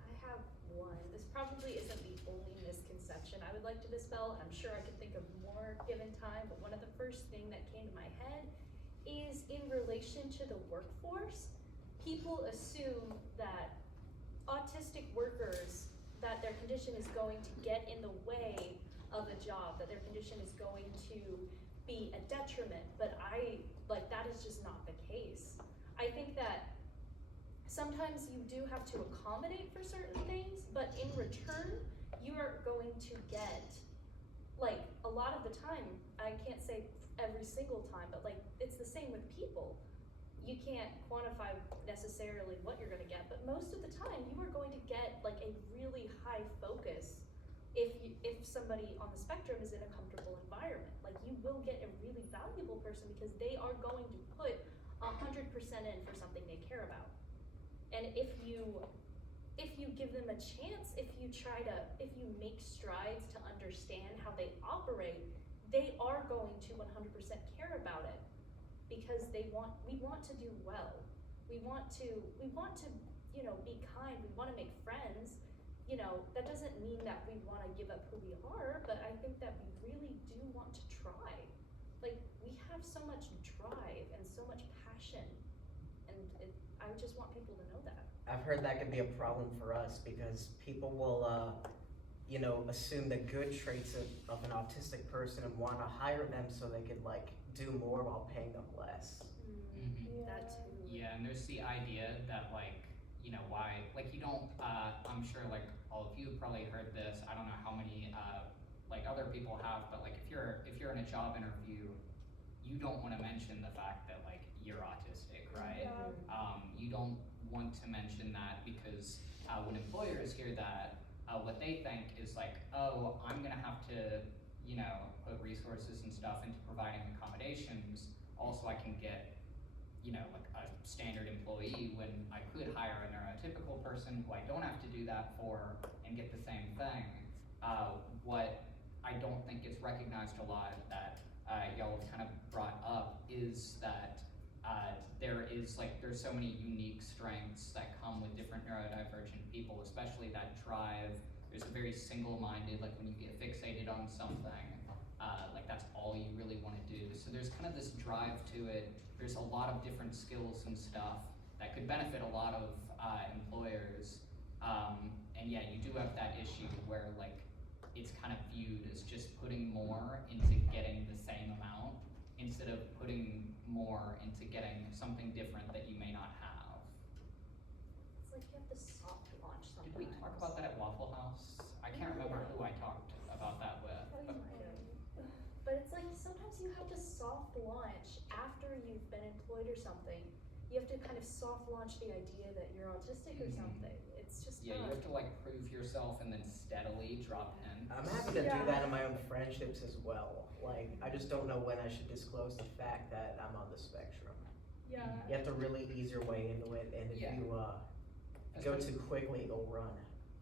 I have one. This probably isn't the only misconception I would like to dispel. I'm sure I could think of more given time, but one of the first thing that came to my head is in relation to the workforce. People assume that autistic workers, that their condition is going to get in the way of a job, that their condition is going to be a detriment, but that is just not the case. I think that sometimes you do have to accommodate for certain things, but in return, you are going to get, like, a lot of the time, I can't say every single time, but like, it's the same with people. You can't quantify necessarily what you're gonna get, but most of the time, you are going to get like a really high focus if somebody on the spectrum is in a comfortable environment. Like, you will get a really valuable person because they are going to put 100% in for something they care about. And if you give them a chance, if you make strides to understand how they operate, they are going to 100% care about it because we want to do well. We want to, be kind, we want to make friends. That doesn't mean that we want to give up who we are, but I think that we really do want to try. Like, we have so much drive and so much passion, and I just want people to know that. I've heard that could be a problem for us because people will, assume the good traits of an autistic person and want to hire them so they could like do more while paying them less. Mm-hmm. That too. Yeah, and there's the idea that like, why, like you don't, I'm sure like all of you have probably heard this, I don't know how many like other people have, but like if you're in a job interview, you don't want to mention the fact that like you're autistic, right? Yeah. You don't want to mention that because when employers hear that, what they think is like, oh, I'm gonna have to, put resources and stuff into providing accommodations, also I can get, like a standard employee when I could hire a neurotypical person who I don't have to do that for and get the same thing. What I don't think gets recognized a lot that y'all have kind of brought up is that there's so many unique strengths that come with different neurodivergent people, especially that drive. There's a very single-minded, like when you get fixated on something, like that's all you really want to do. So there's kind of this drive to it. There's a lot of different skills and stuff that could benefit a lot of employers. And yeah, you do have that issue where like it's kind of viewed as just putting more into getting the same amount instead of putting more into getting something different that you may not have. It's like you have to soft launch sometimes. Did we talk about that at Waffle House? I can't remember who I talked about that with. But it's like sometimes you have to soft launch after you've been employed or something. You have to kind of soft launch the idea that you're autistic or something. It's just Yeah, you have to like prove yourself and then steadily drop in. I'm happy to do that in my own friendships as well. Like, I just don't know when I should disclose the fact that I'm on the spectrum. Yeah. You have to really ease your way into it, and if Yeah. you go too quickly, you'll run.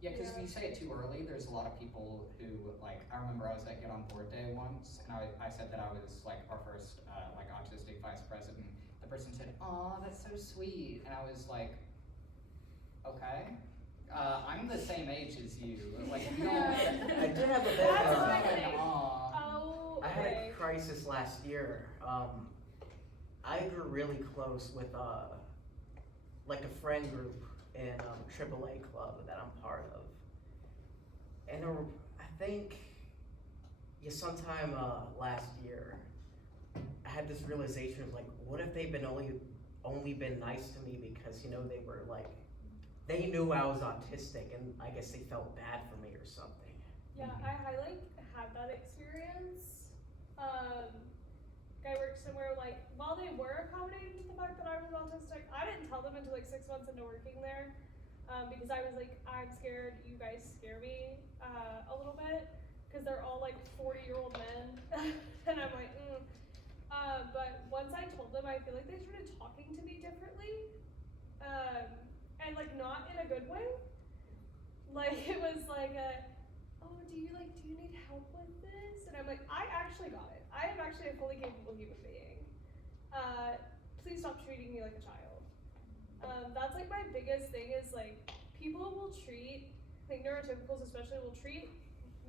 Yeah, because Yeah. you say it too early, there's a lot of people who, like, I remember I was at Get On Board Day once, and I said that I was, like, our first, like, autistic vice president. The person said, "Aw, that's so sweet," and I was like, okay. I'm the same age as you, like, no. I did have a bit That's of what I a, think. Aw. Oh, I had okay. a crisis last year. I grew really close with like a friend group in AAA club that I'm part of, and there were, I think, sometime last year, I had this realization of like, what if they've been only been nice to me because they were like, they knew I was autistic, and I guess they felt bad for me or something. Yeah, I like had that experience. I worked somewhere like while they were accommodating to the fact that I was autistic, I didn't tell them until like 6 months into working there, because I was like, I'm scared. You guys scare me a little bit because they're all like 40-year-old men, and I'm like, but once I told them, I feel like they started talking to me differently, and like not in a good way. Like it was like oh, do you need help with this? And I'm like, I actually got it. I am actually a fully capable human being. Please stop treating me like a child. That's like my biggest thing is like, people will treat, like neurotypicals especially, will treat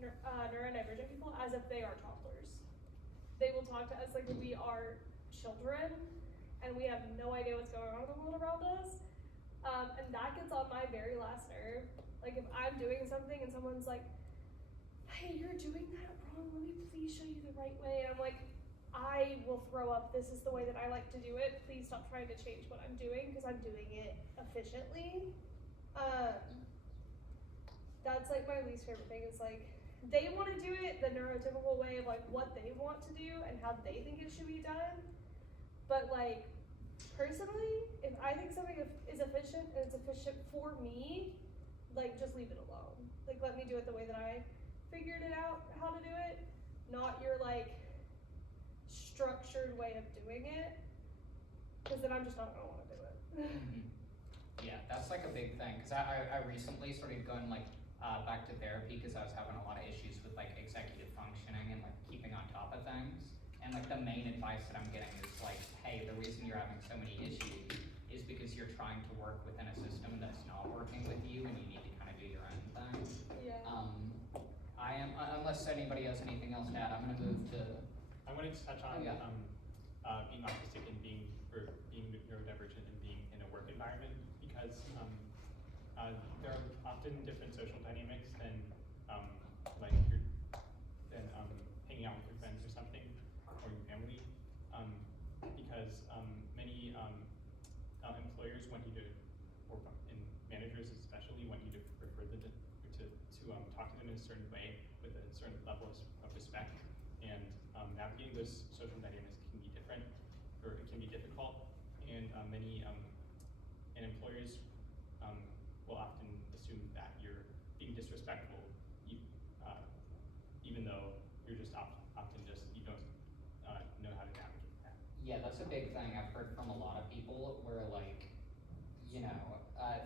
neurodivergent people as if they are toddlers. They will talk to us like we are children, and we have no idea what's going on in the world around us. And that gets on my very last nerve. Like if I'm doing something and someone's like, hey, you're doing that wrong, let me please show you the right way. And I'm like, I will throw up. This is the way that I like to do it. Please stop trying to change what I'm doing because I'm doing it efficiently. That's like my least favorite thing is like, they want to do it the neurotypical way of like what they want to do and how they think it should be done. But like, personally, if I think something is efficient and it's efficient for me, like just leave it alone. Like let me do it the way that I figured it out how to do it, not your like structured way of doing it, because then I'm just not gonna want to do it. Yeah, that's like a big thing, because I recently started going like back to therapy because I was having a lot of issues with like executive functioning and like keeping on top of things. And like the main advice that I'm getting is like, hey, the reason you're having so many issues is because you're trying to work within a system that's not working with you, and you need to kind of do your own thing. Yeah. I am, unless anybody has anything else to add, I'm gonna move to. I wanted to touch on yeah. being autistic and being neurodivergent and being in a work environment, because there are often different social dynamics than like hanging out with your friends or something, or your family, because many employers want you to, or managers especially, want you to refer them to talk to them in a certain way with a certain level of respect, and navigating those social dynamics can be different, or it can be difficult, and many employers will often assume that you're being disrespectful, even though you're just often just, you don't know how to navigate that. Yeah, that's a big thing I've heard from a lot of people where like,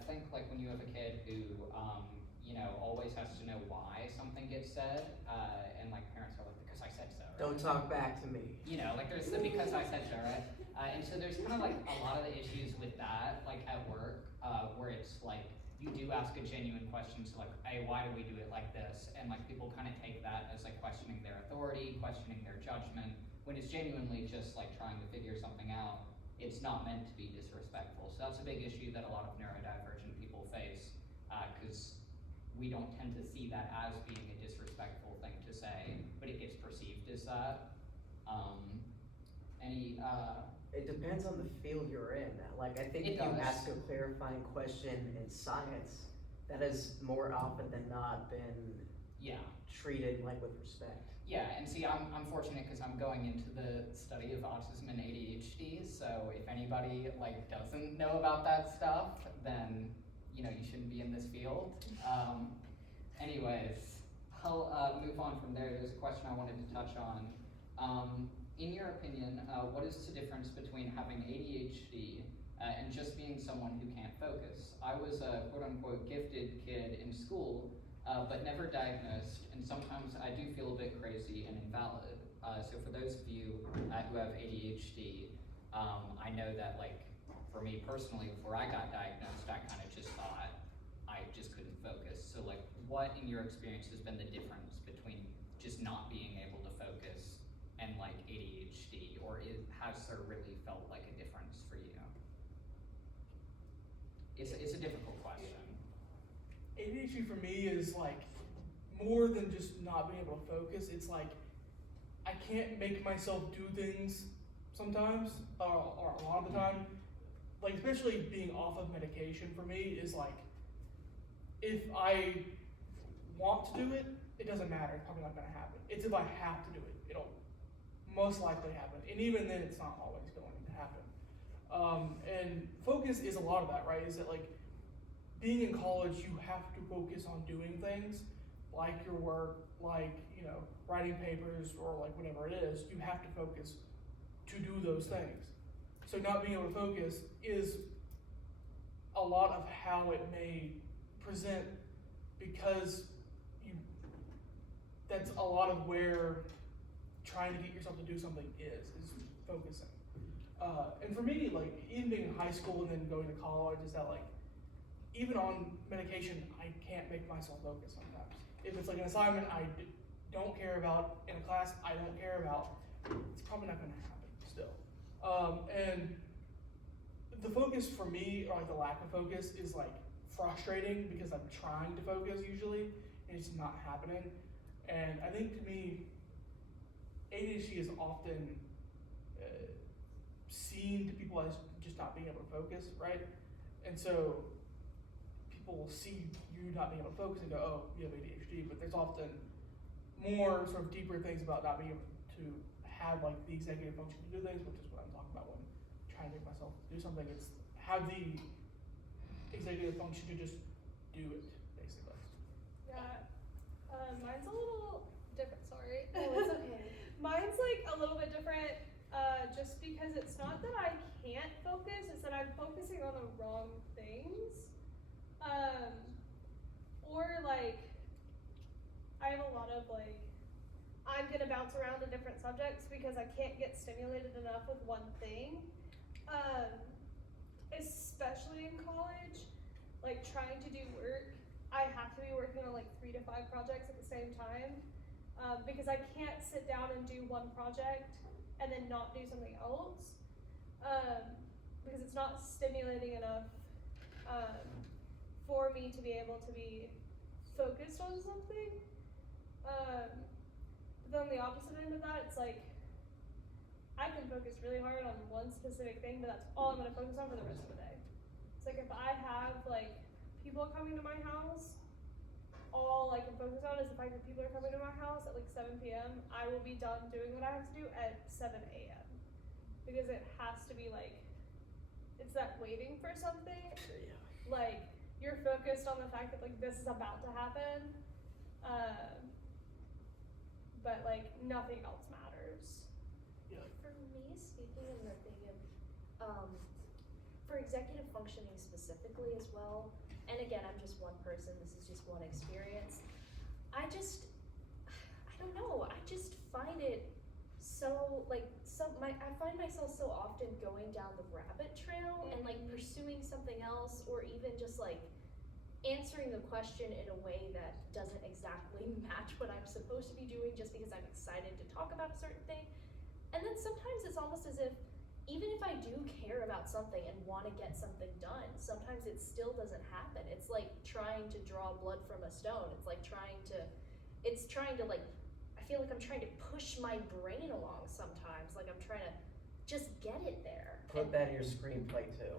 think like when you have a kid who, always has to know why something gets said, and like parents are like, because I said so, right? Don't talk back to me. Like there's the because I said so, right? And so there's kind of like a lot of the issues with that, like at work, where it's like, you do ask a genuine question, so like, hey, why do we do it like this? And like people kind of take that as like questioning their authority, questioning their judgment, when it's genuinely just like trying to figure something out. It's not meant to be disrespectful. So that's a big issue that a lot of neurodivergent people face, because we don't tend to see that as being a disrespectful thing to say, but it gets perceived as that. It depends on the field you're in. Like, I think if you ask a clarifying question in science, that has more often than not been treated like with respect. Yeah, and see, I'm fortunate because I'm going into the study of autism and ADHD, so if anybody like doesn't know about that stuff, then you shouldn't be in this field. Anyways, I'll move on from there. There's a question I wanted to touch on. in your opinion, what is the difference between having ADHD and just being someone who can't focus? I was a quote-unquote gifted kid in school, but never diagnosed, and sometimes I do feel a bit crazy and invalid. So for those of you who have ADHD, I know that, like, for me personally, before I got diagnosed, I kind of just thought I just couldn't focus. So, like, what in your experience has been the difference between just not being able to focus and, like, ADHD, or has there really felt like a difference for you? It's a difficult question. ADHD for me is like more than just not being able to focus. It's like I can't make myself do things sometimes, or a lot of the time. Like, especially being off of medication for me is like, if I want to do it, it doesn't matter. It's probably not going to happen. It's if I have to do it, it'll most likely happen. And even then, it's not always going to happen. And focus is a lot of that, right? Is that, like, being in college, you have to focus on doing things like your work, like, you know, writing papers, or like whatever it is. You have to focus to do those things. So not being able to focus is a lot of how it may present, because that's a lot of where trying to get yourself to do something is focusing. And for me, like, even being in high school and then going to college, is that, like, even on medication, I can't make myself focus sometimes. If it's like an assignment I don't care about, in a class I don't care about, it's probably not gonna happen still. And the focus for me, or like the lack of focus, is like frustrating, because I'm trying to focus usually, and it's not happening. And I think to me, ADHD is often seen to people as just not being able to focus, right? And so people will see you not being able to focus and go, oh, you have ADHD, but there's often more sort of deeper things about not being able to have, like, the executive function to do things, which is what I'm talking about when trying to make myself do something. It's have the executive function to just do it, basically. Yeah, mine's a little different, sorry. Oh, it's okay. Mine's like a little bit different, just because it's not that I can't focus, it's that I'm focusing on the wrong things. Or like, I have a lot of like, I'm gonna bounce around to different subjects because I can't get stimulated enough with one thing. Especially in college, like trying to do work, I have to be working on like 3 to 5 projects at the same time, because I can't sit down and do one project and then not do something else, because it's not stimulating enough for me to be able to be focused on something. But then on the opposite end of that, it's like, I can focus really hard on one specific thing, but that's all I'm gonna focus on for the rest of the day. It's like, if I have like people coming to my house, all I can focus on is the fact that people are coming to my house at like 7 p.m. I will be done doing what I have to do at 7 a.m. Because it has to be like, it's that waiting for something. Like, you're focused on the fact that like this is about to happen, but like nothing else matters. Yeah. For me, speaking of the thing of, for executive functioning specifically as well, and again, I'm just one person, this is just one experience, I don't know, I just find it so, like, I find myself so often going down the rabbit trail and like pursuing something else, or even just like answering the question in a way that doesn't exactly match what I'm supposed to be doing just because I'm excited to talk about a certain thing. And then sometimes it's almost as if, even if I do care about something and want to get something done, sometimes it still doesn't happen. It's like trying to draw blood from a stone. It's like trying to like, I feel like I'm trying to push my brain along sometimes. Like I'm trying to just get it there. Put that in your screenplay too.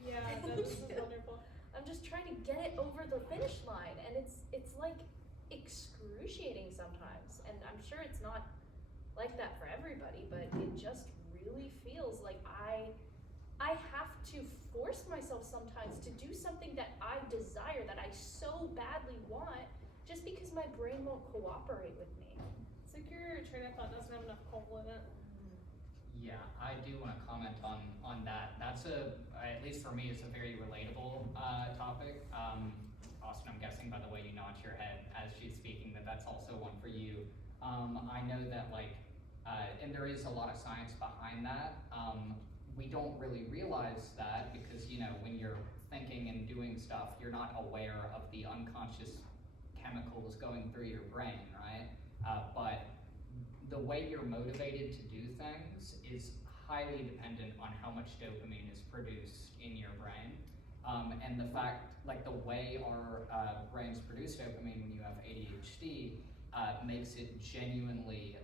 Yeah, this is wonderful. I'm just trying to get it over the finish line, and it's like excruciating sometimes. And I'm sure it's not like that for everybody, but it just really feels like I have to force myself sometimes to do something that I desire, that I so badly want, just because my brain won't cooperate with me. It's like your train of thought doesn't have enough coal in it. Yeah, I do want to comment on that. That's at least for me, it's a very relatable topic. Austin, I'm guessing by the way you nod your head as she's speaking that that's also one for you. I know that and there is a lot of science behind that. We don't really realize that because, when you're thinking and doing stuff, you're not aware of the unconscious chemicals going through your brain, right? But the way you're motivated to do things is highly dependent on how much dopamine is produced in your brain. And the fact, the way our brains produce dopamine when you have ADHD makes it genuinely,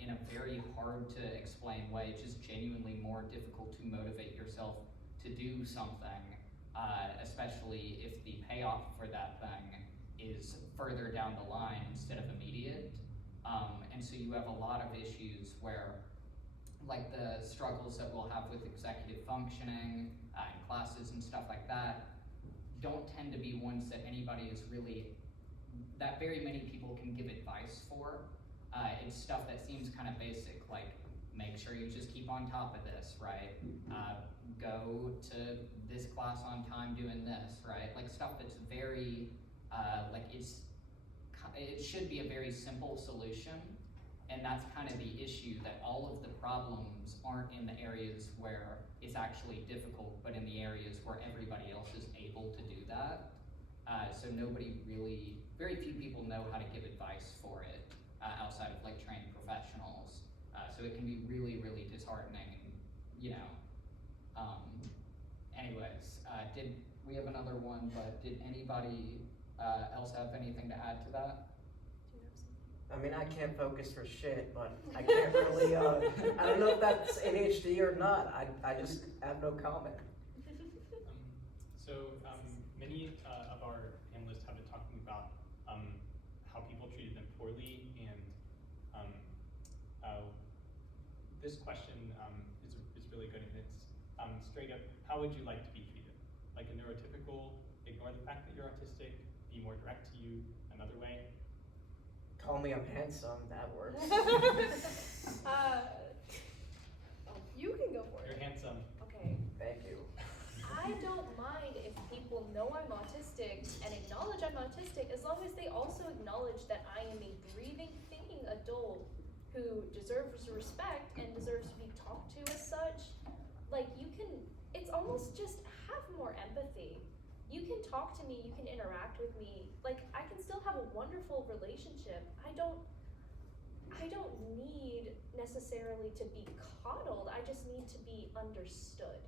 in a very hard to explain way, just genuinely more difficult to motivate yourself to do something, especially if the payoff for that thing is further down the line instead of immediate. And so you have a lot of issues where, the struggles that we'll have with executive functioning in classes and stuff like that, don't tend to be ones that that very many people can give advice for. It's stuff that seems kind of basic, make sure you just keep on top of this, right? Go to this class on time doing this, right? Stuff that's very, it should be a very simple solution. And that's kind of the issue, that all of the problems aren't in the areas where it's actually difficult, but in the areas where everybody else is able to do that. So very few people know how to give advice for it outside of trained professionals. So it can be really, really disheartening. Anyways, we have another one, but did anybody else have anything to add to that? I mean, I can't focus for shit, but I can't really, I don't know if that's ADHD or not. I just have no comment. Many of our panelists have been talking about how people treated them poorly, and this question is really good, and it's straight up, how would you like to be treated? Like a neurotypical, ignore the fact that you're autistic, be more direct to you another way? Call me I'm handsome, that works. You can go for it. You're handsome. Okay. Thank you. I don't mind if people know I'm autistic and acknowledge I'm autistic, as long as they also acknowledge that I am a breathing, thinking adult who deserves respect and deserves to be talked to as such. It's almost just have more empathy. You can talk to me, you can interact with me. I can still have a wonderful relationship. I don't need necessarily to be coddled. I just need to be understood.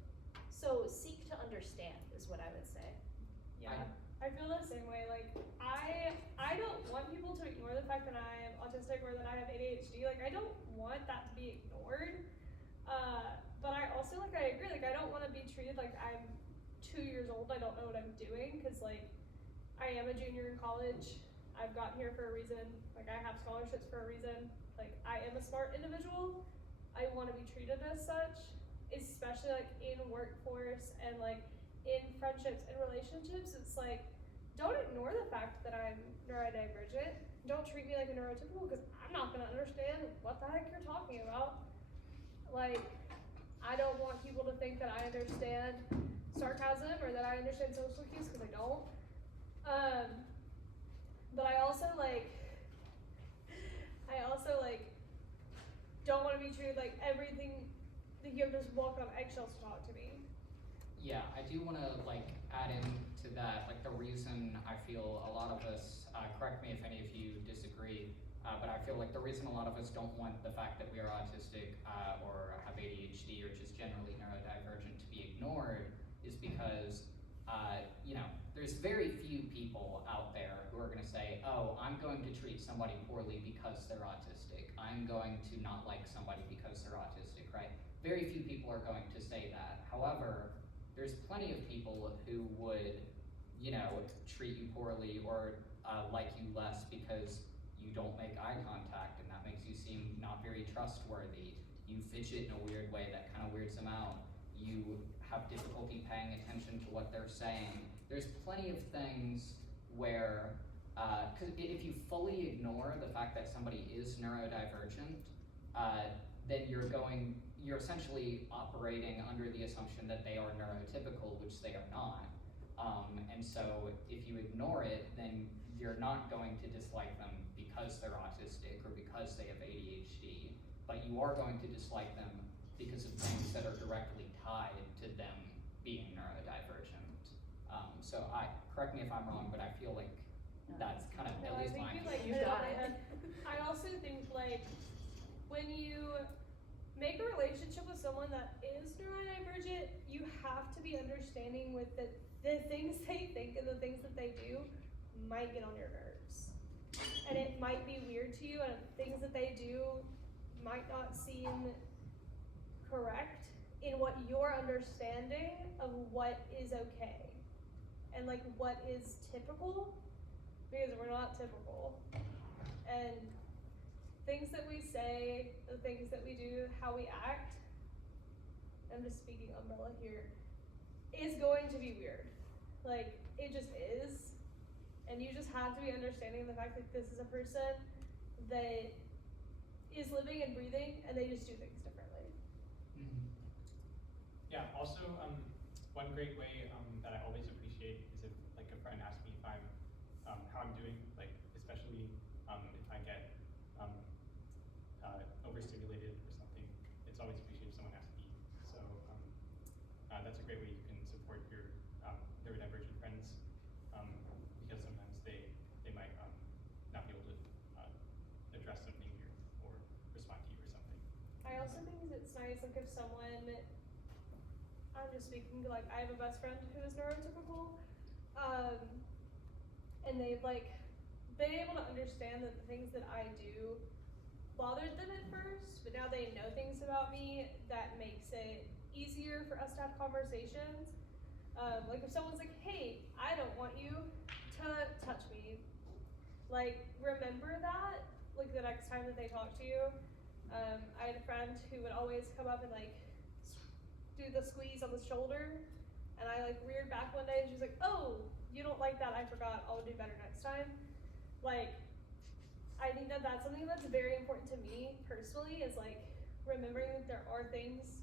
So seek to understand is what I would say. Yeah, I feel the same way. I don't want people to ignore the fact that I am autistic or that I have ADHD. I don't want that to be ignored. But I also, I agree, I don't want to be treated like I'm 2 years old, I don't know what I'm doing, because, I am a junior in college. I've gotten here for a reason. I have scholarships for a reason. I am a smart individual. I want to be treated as such, especially, in workforce and, in friendships and relationships. It's don't ignore the fact that I'm neurodivergent. Don't treat me like a neurotypical, because I'm not going to understand what the heck you're talking about. I don't want people to think that I understand sarcasm or that I understand social cues, because I don't. But I also don't want to be treated like everything that you have to just walk on eggshells to talk to me. Yeah, I do want to add into that, the reason I feel a lot of us, correct me if any of you disagree, but I feel the reason a lot of us don't want the fact that we are autistic or have ADHD or just generally neurodivergent to be ignored is because, there's very few people out there who are going to say, oh, I'm going to treat somebody poorly because they're autistic. I'm going to not like somebody because they're autistic, right? Very few people are going to say that. However, there's plenty of people who would, treat you poorly or like you less because you don't make eye contact and that makes you seem not very trustworthy. You fidget in a weird way that kind of weirds them out. You have difficulty paying attention to what they're saying. There's plenty of things where, because if you fully ignore the fact that somebody is neurodivergent, then you're going, you're essentially operating under the assumption that they are neurotypical, which they are not. And so if you ignore it, then you're not going to dislike them because they're autistic or because they have ADHD, but you are going to dislike them because of things that are directly tied to them being neurodivergent. So correct me if I'm wrong, but I feel like that's kind of No, at I least think my you view. like You hit it on got the it. head. I also think like when you make a relationship with someone that is neurodivergent, you have to be understanding with the things they think and the things that they do might get on your nerves. And it might be weird to you, and things that they do might not seem correct in what your understanding of what is okay and like what is typical, because we're not typical. And things that we say, the things that we do, how we act, I'm just speaking umbrella here, is going to be weird. Like, it just is. And you just have to be understanding the fact that this is a person that is living and breathing, and they just do things differently. Mhm. Yeah, also, one great way that I always appreciate is if like a friend asks me if I'm how I'm doing, like especially if I get overstimulated or something. It's always appreciated if someone asks me. So that's a great way you can support your neurodivergent friends, because sometimes they might not be able to address something or respond to you or something. I also think it's nice, like if someone, I'm just speaking, like I have a best friend who is neurotypical, and they've like been able to understand that the things that I do bothered them at first, but now they know things about me that makes it easier for us to have conversations. Like if someone's like, hey, I don't want you to touch me, like remember that, like the next time that they talk to you. I had a friend who would always come up and like do the squeeze on the shoulder, and I like reared back one day and she was like, oh, you don't like that, I forgot, I'll do better next time. Like, I think that that's something that's very important to me personally, is like remembering that there are things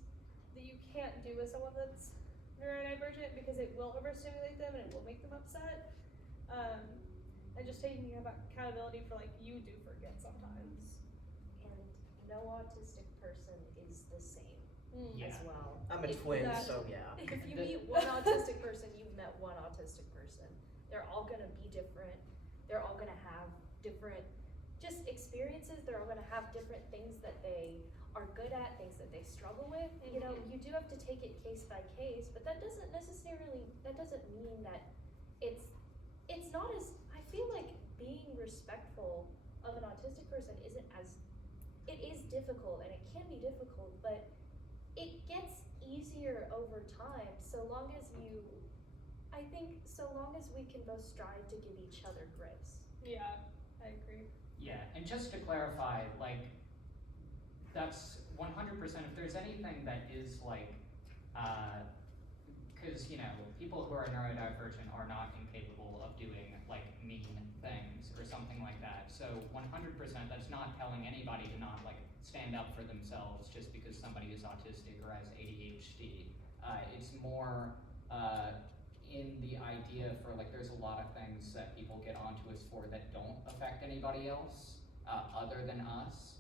that you can't do with someone that's neurodivergent because it will overstimulate them and it will make them upset. And just taking accountability for like, you do forget sometimes. And no autistic person is the same Yeah. as well. I'm a If twin, that- so yeah. If you meet one autistic person, you've met one autistic person. They're all gonna be different. They're all gonna have different just experiences. They're all gonna have different things that they are good at, things that they struggle with. You know, you do have to take it case by case, but that doesn't mean that it's not as, I feel like being respectful of an autistic person isn't as, it is difficult and it can be difficult, but it gets easier over time so long as we can both strive to give each other grace. Yeah, I agree. Yeah, and just to clarify, like, that's 100%, if there's anything that is like, because, you know, people who are neurodivergent are not incapable of doing, like, mean things or something like that. So 100%, that's not telling anybody to not, like, stand up for themselves just because somebody is autistic or has ADHD. It's more in the idea for, like, there's a lot of things that people get onto us for that don't affect anybody else other than us.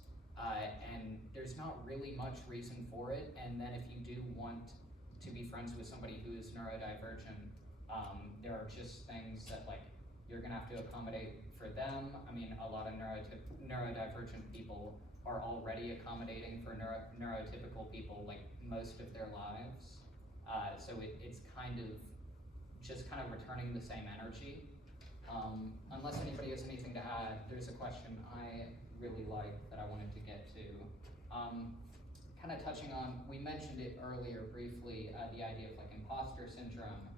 And there's not really much reason for it. And then if you do want to be friends with somebody who is neurodivergent, there are just things that, like, you're gonna have to accommodate for them. I mean, a lot of neurodivergent people are already accommodating for neurotypical people, like, most of their lives. So it's kind of just kind of returning the same energy. Unless anybody has anything to add, there's a question I really like that I wanted to get to. Kind of touching on, we mentioned it earlier briefly, the idea of like imposter syndrome.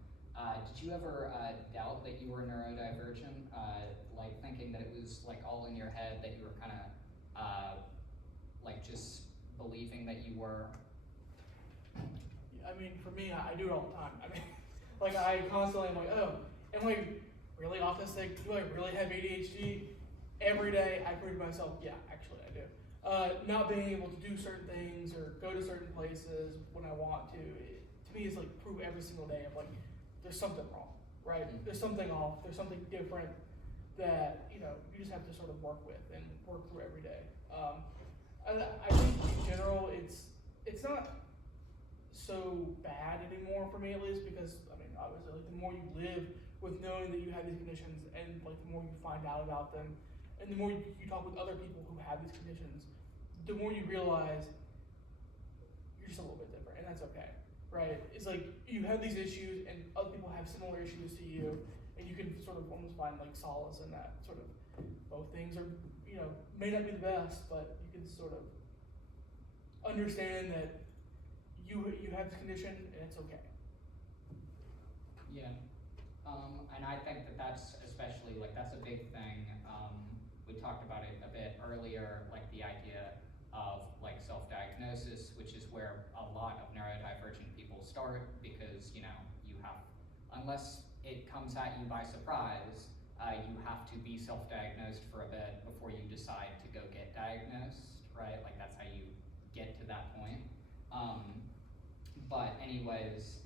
Did you ever doubt that you were neurodivergent? Like thinking that it was like all in your head, that you were kind of like just believing that you were? I mean, for me, I do it all the time. I mean, like I constantly am like, oh, am I really autistic? Do I really have ADHD? Every day I prove to myself, yeah, actually I do. not being able to do certain things or go to certain places when I want to me is like proof every single day of like there's something wrong, right? There's something off, there's something different that, you know, you just have to sort of work with and work through every day. I think in general it's not so bad anymore for me, at least, because I mean obviously like the more you live with knowing that you have these conditions and like the more you find out about them and the more you talk with other people who have these conditions, the more you realize you're just a little bit different, and that's okay, right? It's like you have these issues and other people have similar issues to you, and you can sort of almost find like solace in that sort of both things are, you know, may not be the best, but you can sort of understand that you have this condition and it's okay. Yeah, and I think that's especially, like, that's a big thing. We talked about it a bit earlier, like the idea of like self-diagnosis, which is where a lot of neurodivergent people start, because, you know, you have, unless it comes at you by surprise, you have to be self-diagnosed for a bit before you decide to go get diagnosed, right? Like that's how you get to that point. But anyways,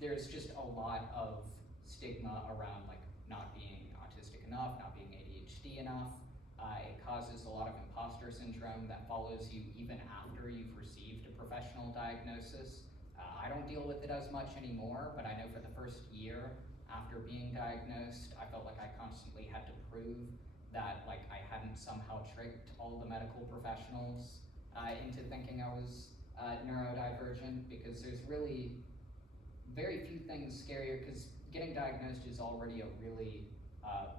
there's just a lot of stigma around like not being autistic enough, not being ADHD enough. It causes a lot of imposter syndrome that follows you even after you've received a professional diagnosis. I don't deal with it as much anymore, but I know for the first year after being diagnosed, I felt like I constantly had to prove that like I hadn't somehow tricked all the medical professionals into thinking I was neurodivergent, because there's really very few things scarier, because getting diagnosed is already a really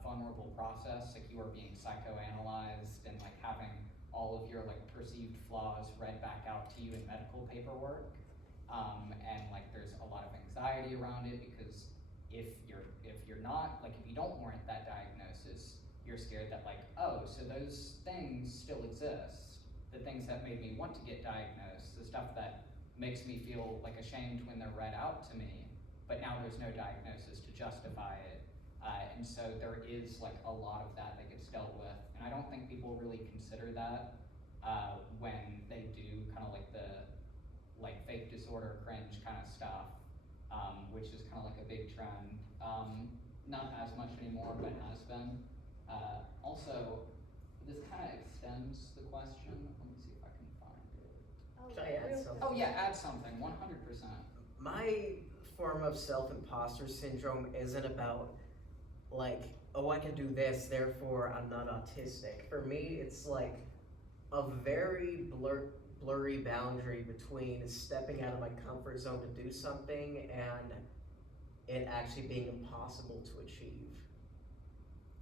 vulnerable process. Like you are being psychoanalyzed and like having all of your like perceived flaws read back out to you in medical paperwork. And like there's a lot of anxiety around it, because if you're not, like if you don't warrant that diagnosis, you're scared that like, oh, so those things still exist. The things that made me want to get diagnosed, the stuff that makes me feel like ashamed when they're read out to me, but now there's no diagnosis to justify it. And so there is like a lot of that gets dealt with. And I don't think people really consider that when they do kind of like the like fake disorder cringe kind of stuff, which is kind of like a big trend. Not as much anymore, but has been. Also, this kind of extends the question. Let me see if I can find it. Can I add something? Oh yeah, add something, 100%. My form of self-imposter syndrome isn't about like, oh, I can do this, therefore I'm not autistic. For me, it's like a very blurry boundary between stepping out of my comfort zone to do something and it actually being impossible to achieve.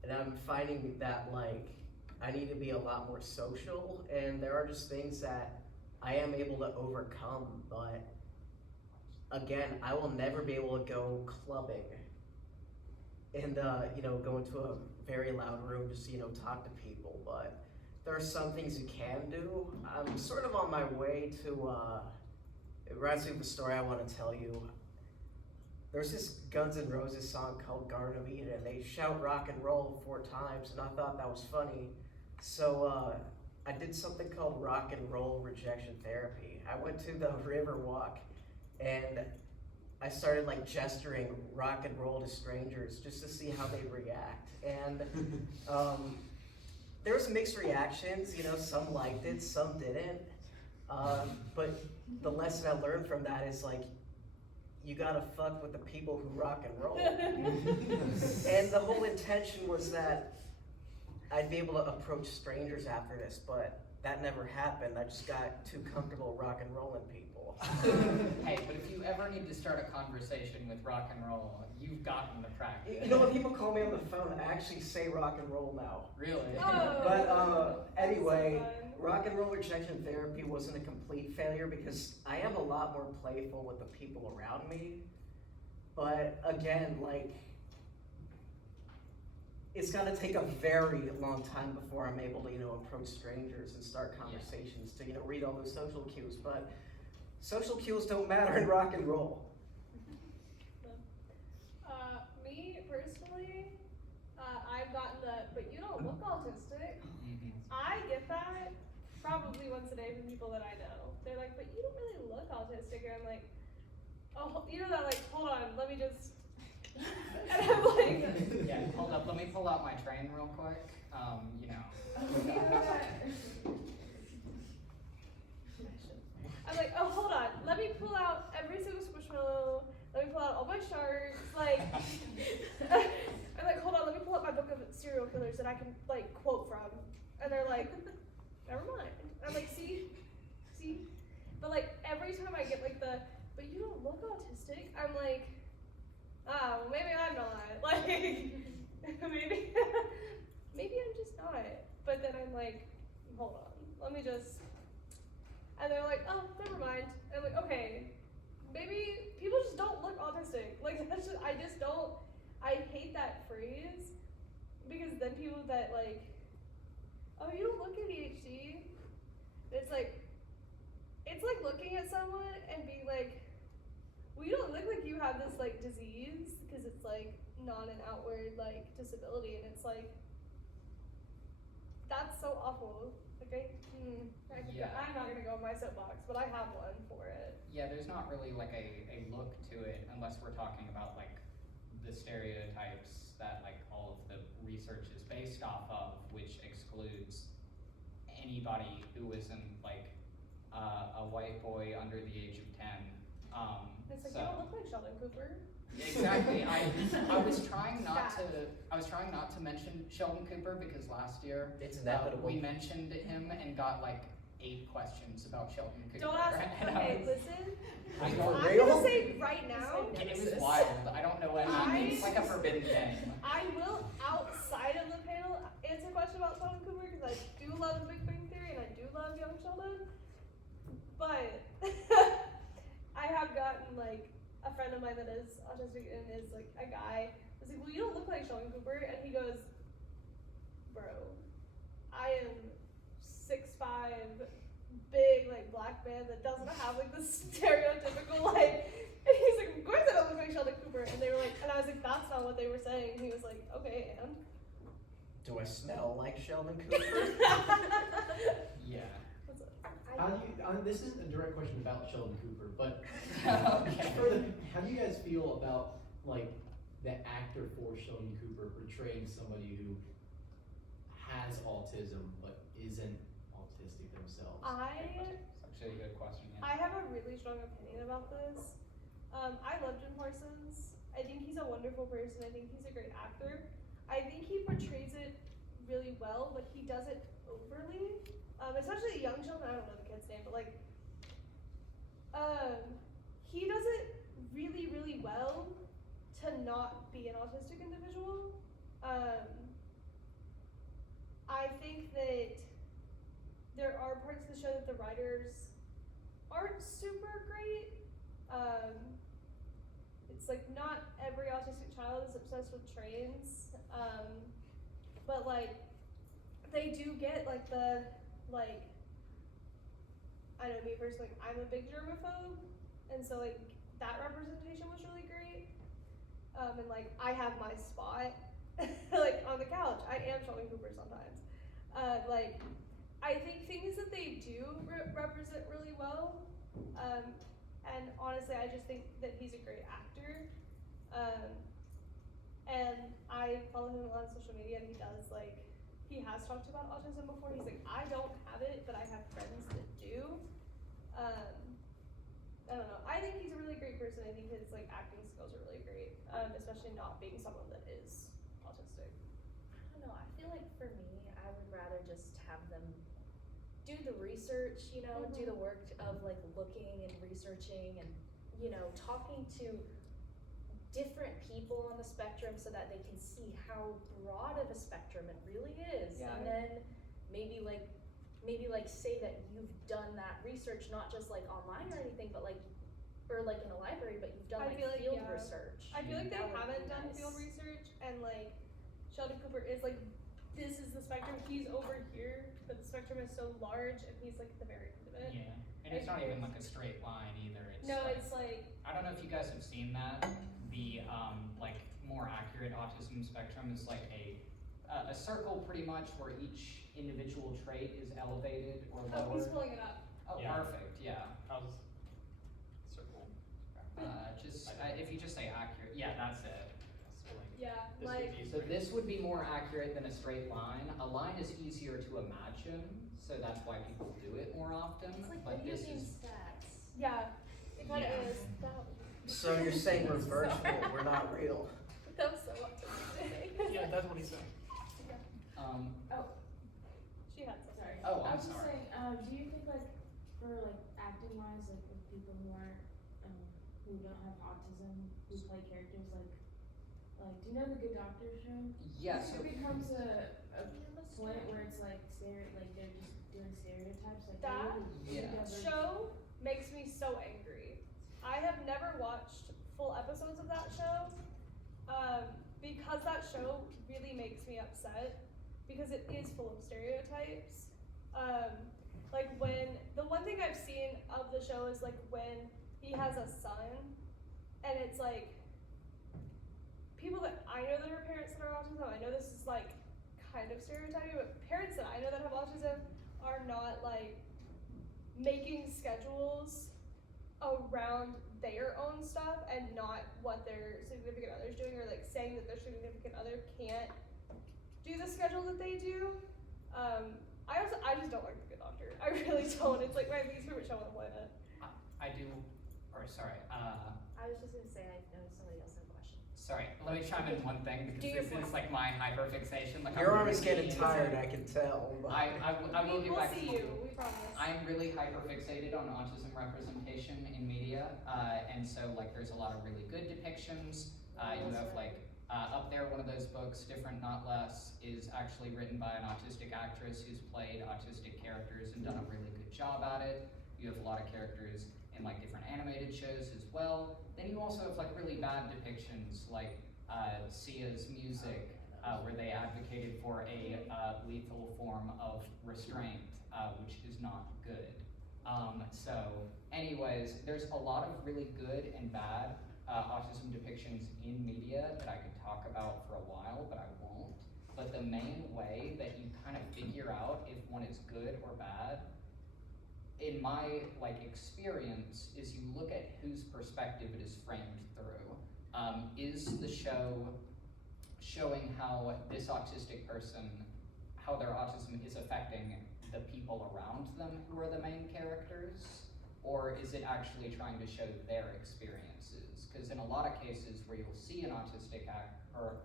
And I'm finding that like I need to be a lot more social, and there are just things that I am able to overcome, but again, I will never be able to go clubbing and you know, go into a very loud room just to, you know, talk to people. But there are some things you can do. I'm sort of on my way to reminds me of a story I want to tell you. There's this Guns N' Roses song called Garden of Eden, and they shout rock and roll 4 times, and I thought that was funny. So I did something called rock and roll rejection therapy. I went to the river walk and I started like gesturing rock and roll to strangers just to see how they react. And there was mixed reactions, you know, some liked it, some didn't. But the lesson I learned from that is like, you gotta fuck with the people who rock and roll. And the whole intention was that I'd be able to approach strangers after this, but that never happened. I just got too comfortable rock and rolling people. Hey, but if you ever need to start a conversation with rock and roll, you've gotten the practice. You know, when people call me on the phone, I actually say rock and roll now. Really? Oh, But anyway, that's so fun. rock and roll rejection therapy wasn't a complete failure because I am a lot more playful with the people around me. But again, like, it's gonna take a very long time before I'm able to, you know, approach strangers and start conversations to, you know, read all those social cues. But social cues don't matter in rock and roll. Me personally, I've gotten the, but you don't look autistic. Mhm. I get that, day from people that I know. They're like, but you don't really look autistic, and I'm like, oh, you know that, like, hold on, let me just, and I'm like, Yeah, hold up, let me pull out my train real quick, you know. I'm like, oh, hold on, let me pull out every single Squishmallow, let me pull out all my sharks, like, I'm like, hold on, let me pull out my book of serial killers that I can, like, quote from, and they're like, never mind. I'm like, see, but like, every time I get like but you don't look autistic, I'm like, well, maybe I'm not, like, maybe I'm just not, but then I'm like, hold on, let me just, and they're like, oh, never mind. I'm like, okay, maybe people just don't look autistic. Like, that's just, I hate that phrase, because then people that like, oh, you don't look ADHD. It's like looking at someone and being like, well, you don't look like you have this like disease, because it's like not an outward like disability, and it's like, that's so awful. Like I'm not gonna go on my soapbox, but I have one for it. Yeah, there's not really like a look to it unless we're talking about like the stereotypes that like all of the research is based off of, which excludes anybody who isn't like a white boy under the age of 10. It's like, so, you don't look like Sheldon Cooper. Exactly. I was trying not to mention Sheldon Cooper, because last year It's inevitable. we mentioned him and got like 8 questions about Sheldon Cooper. Don't ask. And Okay, listen. I For don't. I'm real? gonna say right now, It was wild. I don't know what happened. It's like a forbidden game. I will, outside of the panel, answer a question about Sheldon Cooper, because I do love Big Bang Theory and I do love Young Sheldon. But I have gotten like a friend of mine that is autistic and is like a guy was like, well, you don't look like Sheldon Cooper, and he goes, bro, I am 6'5", big like black man that doesn't have like the stereotypical like, and he's like, of course I don't look like Sheldon Cooper, and they were like, and I was like, that's not what they were saying, and he was like, okay, and Do I smell like Sheldon Cooper? Yeah. what's up? How do you, this isn't a direct question about Sheldon Cooper, but Okay. how do you guys feel about like the actor for Sheldon Cooper portraying somebody who has autism but isn't autistic themselves? It's actually a good question. Yeah. I have a really strong opinion about this. I love Jim Parsons. I think he's a wonderful person. I think he's a great actor. I think he portrays it really well, but he does it overly. Especially Young Sheldon, I don't know the kid's name, but like, he does it really, really well to not be an autistic individual. I think that there are parts of the show that the writers aren't super great. It's like not every autistic child is obsessed with trains, but like they do get like the like, I know me personally, I'm a big germaphobe, and so like that representation was really great. And like I have my spot like on the couch. I am Sheldon Cooper sometimes. Like I think things that they do represent really well. And honestly, I just think that he's a great actor. And I follow him on social media, and he has talked about autism before. He's like, I don't have it, but I have friends that do. I don't know. I think he's a really great person. I think his like acting skills are really great, especially not being someone that is autistic. I don't know, I feel like for me, I would rather just have them do the research, you know, do the work of like looking and researching and, you know, talking to different people on the spectrum so that they can see how broad of a spectrum it really is. Yeah. And then maybe like say that you've done that research, not just like online or anything, but like, or like in a library, but you've done I like feel like, field yeah. research. I feel like they That would haven't be done nice. field research, and like Sheldon Cooper is like, this is the spectrum. He's over here, but the spectrum is so large, and he's like at the very end of it. Yeah. And it's not even like a straight line either. It's No, like, it's like, I don't know if you guys have seen that. The like more accurate autism spectrum is like a a circle pretty much where each individual trait is elevated or Oh, he's lowered. pulling it up. Oh, Yeah. perfect, yeah. How's circle? If you just say accurate, yeah, that's it. So like, Yeah, this like, would be So this would be more accurate than a straight line. A line is easier to imagine, so that's why people do it more often. It's like But video this game is stats. yeah, it kind of Yeah. is. So you're saying we're virtual, we're not real. That was so autistic. Yeah, that's what he's saying. She had some. Sorry. Oh, I I'm was just sorry. saying, do you think like for like acting wise, like with people who aren't, who don't have autism, who play characters like, do you know the Good Doctor show? yes. It becomes a point where it's like they're just doing stereotypes like That Yeah. show makes me so angry. I have never watched full episodes of that show, because that show really makes me upset because it is full of stereotypes. Like when the one thing I've seen of the show is like when he has a son, and it's like people that I know that are parents that are autism. I know this is like kind of stereotyping, but parents that I know that have autism are not like making schedules around their own stuff and not what their significant other's doing, or like saying that their significant other can't do the schedule that they do. I just don't like the Good Doctor. I really don't. It's like my least favorite show on the planet. I do, or sorry, I was just gonna say I know somebody else had a question. sorry, let me chime in one thing because Do your this is like my hyperfixation. Like Your I'm arm is really getting keen- tired, I can tell. I will get We'll back see to you. We promise. I'm really hyperfixated on autism representation in media, and so like there's a lot of really good depictions. You have like up there, one of those books, Different Not Less, is actually written by an autistic actress who's played autistic characters and done a really good job at it. You have a lot of characters in like different animated shows as well. Then you also have like really bad depictions like Sia's Music, where they advocated for a lethal form of restraint, which is not good. So anyways, there's a lot of really good and bad autism depictions in media that I could talk about for a while, but I won't. But the main way that you kind of figure out if one is good or bad, in my like experience, is you look at whose perspective it is framed through. Is the show showing how this autistic person, how their autism is affecting the people around them who are the main characters? Or is it actually trying to show their experiences? Because in a lot of cases where you'll see an autistic character,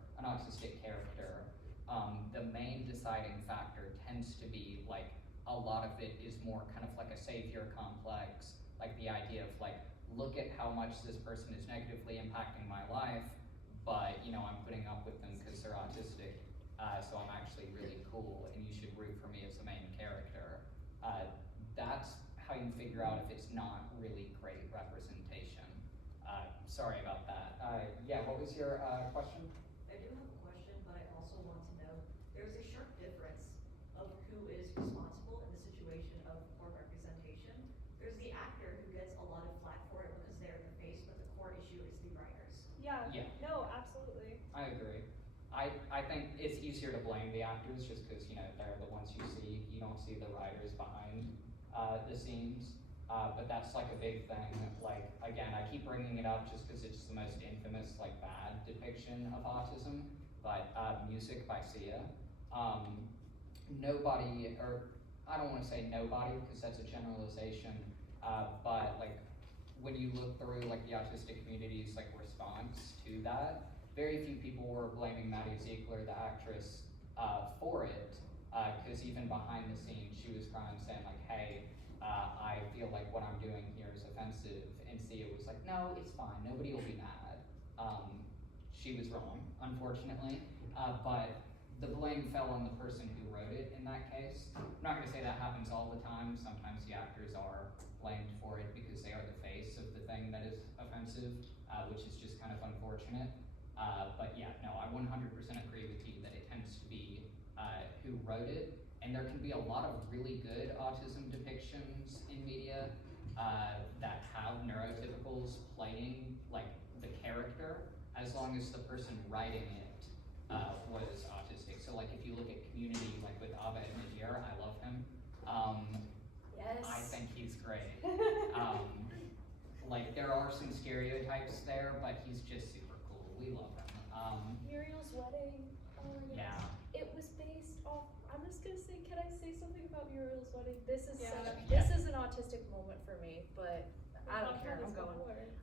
the main deciding factor tends to be like a lot of it is more kind of like a savior complex, like the idea of like, look at how much this person is negatively impacting my life, but you know I'm putting up with them because they're autistic, so I'm actually really cool, and you should root for me as the main character. That's how you figure out if it's not really great representation. Sorry about that. Yeah, what was your question? I do have a question, but I also want to know, there's a sharp difference of who is responsible in the situation of poor representation. There's the actor who gets a lot of flack for it because they're in the face, but the core issue is the writers. Yeah. Yeah. No, absolutely. I agree. I think it's easier to blame the actors just because, you know, they're the ones you see. You don't see the writers behind the scenes. But that's like a big thing. Like, again, I keep bringing it up just because it's the most infamous, like, bad depiction of autism. But Music by Sia. Nobody, or I don't want to say nobody because that's a generalization, but like when you look through like the autistic community's like response to that, very few people were blaming Maddie Ziegler, the actress, for it, because even behind the scenes she was crying saying like, hey, I feel like what I'm doing here is offensive, and Sia was like, no, it's fine, nobody will be mad. She was wrong, unfortunately, but the blame fell on the person who wrote it in that case. I'm not gonna say that happens all the time. Sometimes the actors are blamed for it because they are the face of the thing that is offensive, which is just kind of unfortunate. But yeah, no, I 100% agree with you that it tends to be who wrote it, and there can be a lot of really good autism depictions in media that have neurotypicals playing like the character, as long as the person writing it was autistic. So like if you look at Community, like with Ava and Nadir, I love him. Yes. I think he's great. Like there are some stereotypes there, but he's just super cool. We love him. Muriel's wedding. Oh my goodness. Yeah. It was based off. I'm just gonna say, can I say something about Muriel's wedding? This is Yeah. this is an autistic moment for me, but I don't care. I'm going.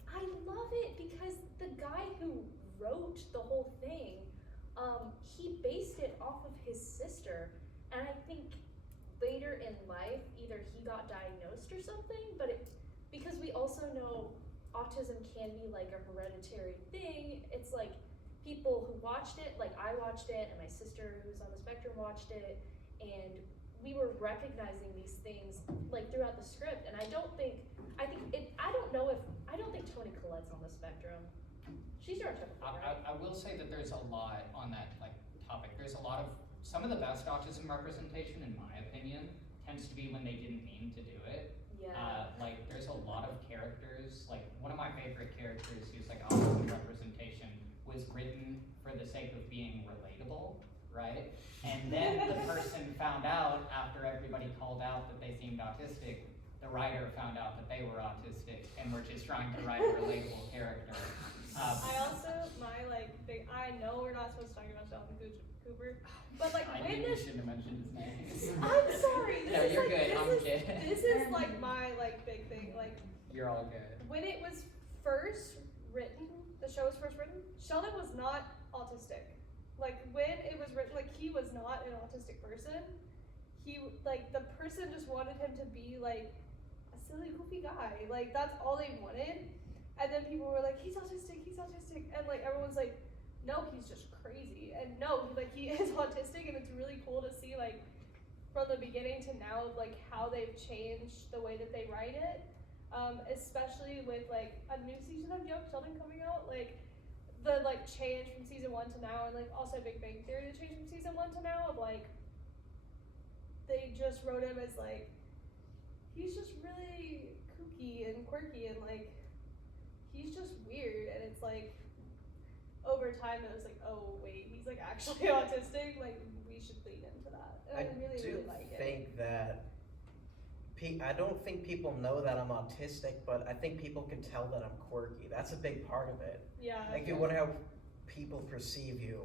I love it because the guy who wrote the whole thing, he based it off of his sister, and I think later in life, either he got diagnosed or something, but because we also know autism can be like a hereditary thing, it's like people who watched it, like I watched it, and my sister who's on the spectrum watched it, and we were recognizing these things like throughout the script, and I don't think Toni Collette's on the spectrum. She's neurotypical, right? I will say that there's a lot on that like topic. There's a lot of, some of the best autism representation, in my opinion, tends to be when they didn't mean to do it. Yeah. Like there's a lot of characters, like one of my favorite characters who's like autism representation was written for the sake of being relatable, right? And then the person found out after everybody called out that they seemed autistic, the writer found out that they were autistic and were just trying to write a relatable character. I also, I know we're not supposed to talk about Sheldon Cooper, but like I when knew you this, shouldn't have mentioned his name. I'm sorry. No, you're good. I'm kidding. This is like my like big thing. Like You're all good. when it was first written, the show was first written, Sheldon was not autistic. Like when it was written, like he was not an autistic person. He like the person just wanted him to be like a silly, goofy guy. Like that's all they wanted. And then people were like, he's autistic, and like everyone's like, no, he's just crazy. And no, like he is autistic, and it's really cool to see like from the beginning to now like how they've changed the way that they write it. Especially with like a new season of Young Sheldon coming out, like the like change from season 1 to now, and like also Big Bang Theory, the change from season 1 to now of like they just wrote him as like he's just really kooky and quirky and like he's just weird, and it's like over time it was like, oh wait, he's like actually autistic, like we should lean into that. And I really like it. I think that I don't think people know that I'm autistic, but I think people can tell that I'm quirky. That's a big part of it. Yeah. Like you want how people perceive you,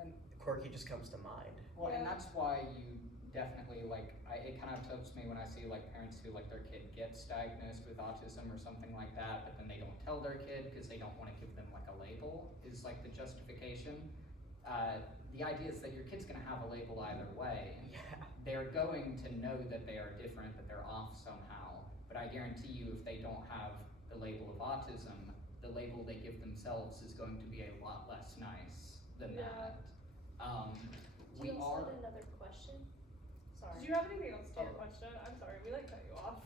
and quirky just comes to mind. Well, and Yeah. that's why you definitely like, it kind of tilts me when I see like parents who like their kid gets diagnosed with autism or something like that, but then they don't tell their kid because they don't want to give them like a label, is like the justification. The idea is that your kid's gonna have a label either way. Yeah. They're going to know that they are different, that they're off somehow, but I guarantee you if they don't have the label of autism, the label they give themselves is going to be a lot less nice than that. Do you also have another question? Sorry. Did you have anything else to your question? I'm sorry, we like cut you off.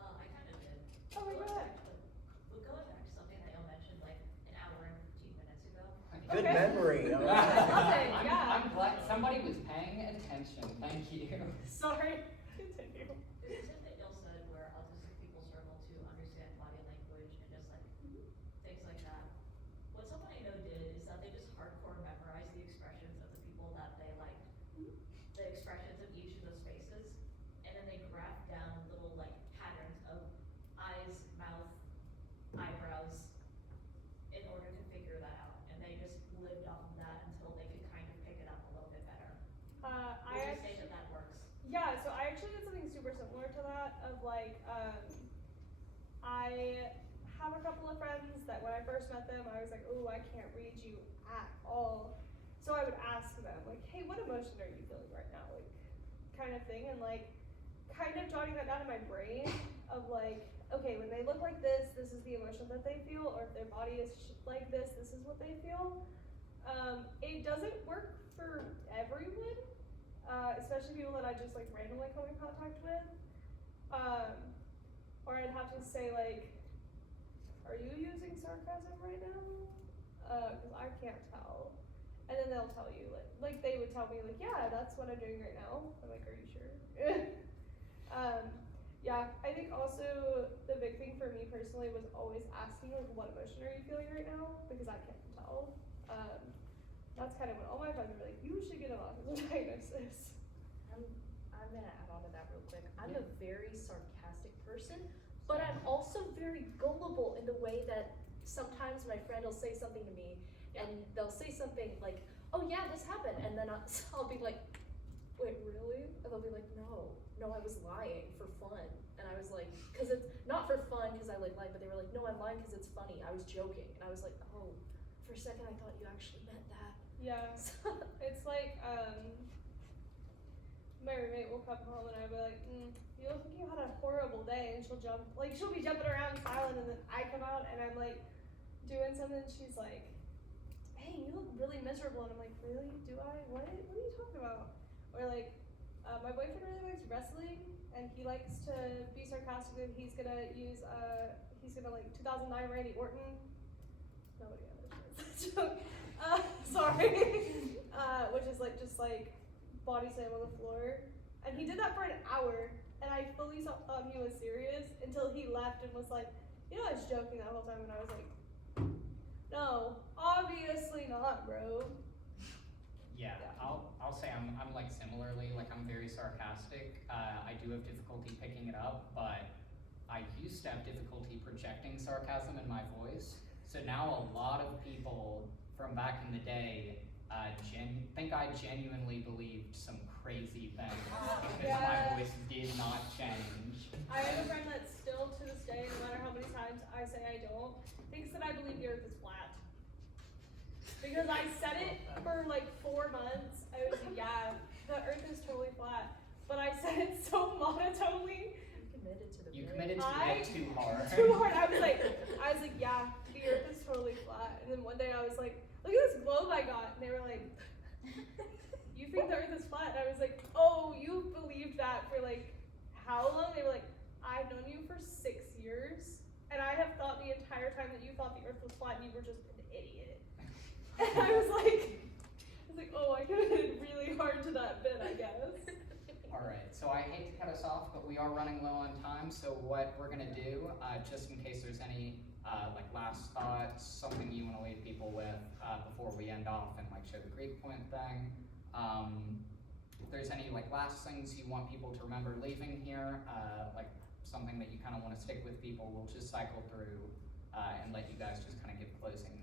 I kind of did. Oh my Going god. back to- But going back to something that y'all mentioned like an hour and 15 minutes ago. Good Okay. memory. I love it, I'm, yeah. I'm glad somebody was paying attention. Thank you. Sorry. Continue. There's a tip that y'all said where autistic people struggle to understand body language and just like things like that. What someone I know did is that they just hardcore memorized the expressions of the people that they liked, the expressions of each of those faces, and then they graphed down little like patterns of eyes, mouth, eyebrows in order to figure that out. And they just lived off of that until they could kind of pick it up a little bit better. Would you say that that works? Yeah, so I actually did something super similar to that of like, I have a couple of friends that when I first met them, I was like, oh, I can't read you at all. So I would ask them like, hey, what emotion are you feeling right now? Like, kind of thing, and like, kind of jotting that down in my brain of like, okay, when they look like this is the emotion that they feel, or if their body is like this is what they feel. It doesn't work for everyone. Especially people that I just like randomly come in contact with. Or I'd have to say like, are you using sarcasm right now? Cause I can't tell. And then they'll tell you like they would tell me like, yeah, that's what I'm doing right now. I'm like, are you sure? Yeah, I think also the big thing for me personally was always asking like, what emotion are you feeling right now? Because I can't tell. that's kind of when all my friends were like, you should get an autism diagnosis. I'm gonna add on to that real quick. I'm a very sarcastic person, but I'm also very gullible in the way that sometimes my friend will say something to me, and they'll say something like, oh yeah, this happened, and then I'll be like, wait, really? And they'll be like, no, I was lying for fun. And I was like, cause it's not for fun, cause I like lying, but they were like, no, I'm lying cause it's funny. I was joking. And I was like, oh, for a second I thought you actually meant that. Yeah, it's like, my roommate will come home and I'll be like, you look like you had a horrible day, and she'll be jumping around silent, and then I come out and I'm like doing something, and she's like, hey, you look really miserable, and I'm like, really? Do I? What are you talking about? Or like, my boyfriend really likes wrestling, and he likes to be sarcastic, and he's gonna like 2009 Randy Orton. Nobody understands that joke. Sorry. Which is like just like body slam on the floor. And he did that for an hour, and I fully thought he was serious until he left and was like, you know, I was joking that whole time, and I was like, no, obviously not, bro. Yeah, I'll say I'm like similarly, like I'm very sarcastic. I do have difficulty picking it up, but I used to have difficulty projecting sarcasm in my voice. So now a lot of people from back in the day think I genuinely believed some crazy things because my voice did not change. I have a friend that still to this day, no matter how many times I say I don't, thinks that I believe the earth is flat. Because I said it for like 4 months. I was like, yeah, the earth is totally flat. But I said it so monotonely. You committed to it too hard. Too hard. I was like, yeah, the earth is totally flat. And then one day I was like, look at this globe I got. And they were like, you think the earth is flat? And I was like, oh, you believed that for like how long? They were like, I've known you for 6 years, and I have thought the entire time that you thought the earth was flat, and you were just an idiot. And I was like, oh, I committed really hard to that bit, I guess. All right, so I hate to cut us off, but we are running low on time. So what we're gonna do, just in case there's any like last thoughts, something you want to leave people with before we end off and like show the Greek point thing. If there's any like last things you want people to remember leaving here, like something that you kind of want to stick with people, we'll just cycle through and let you guys just kind of give closing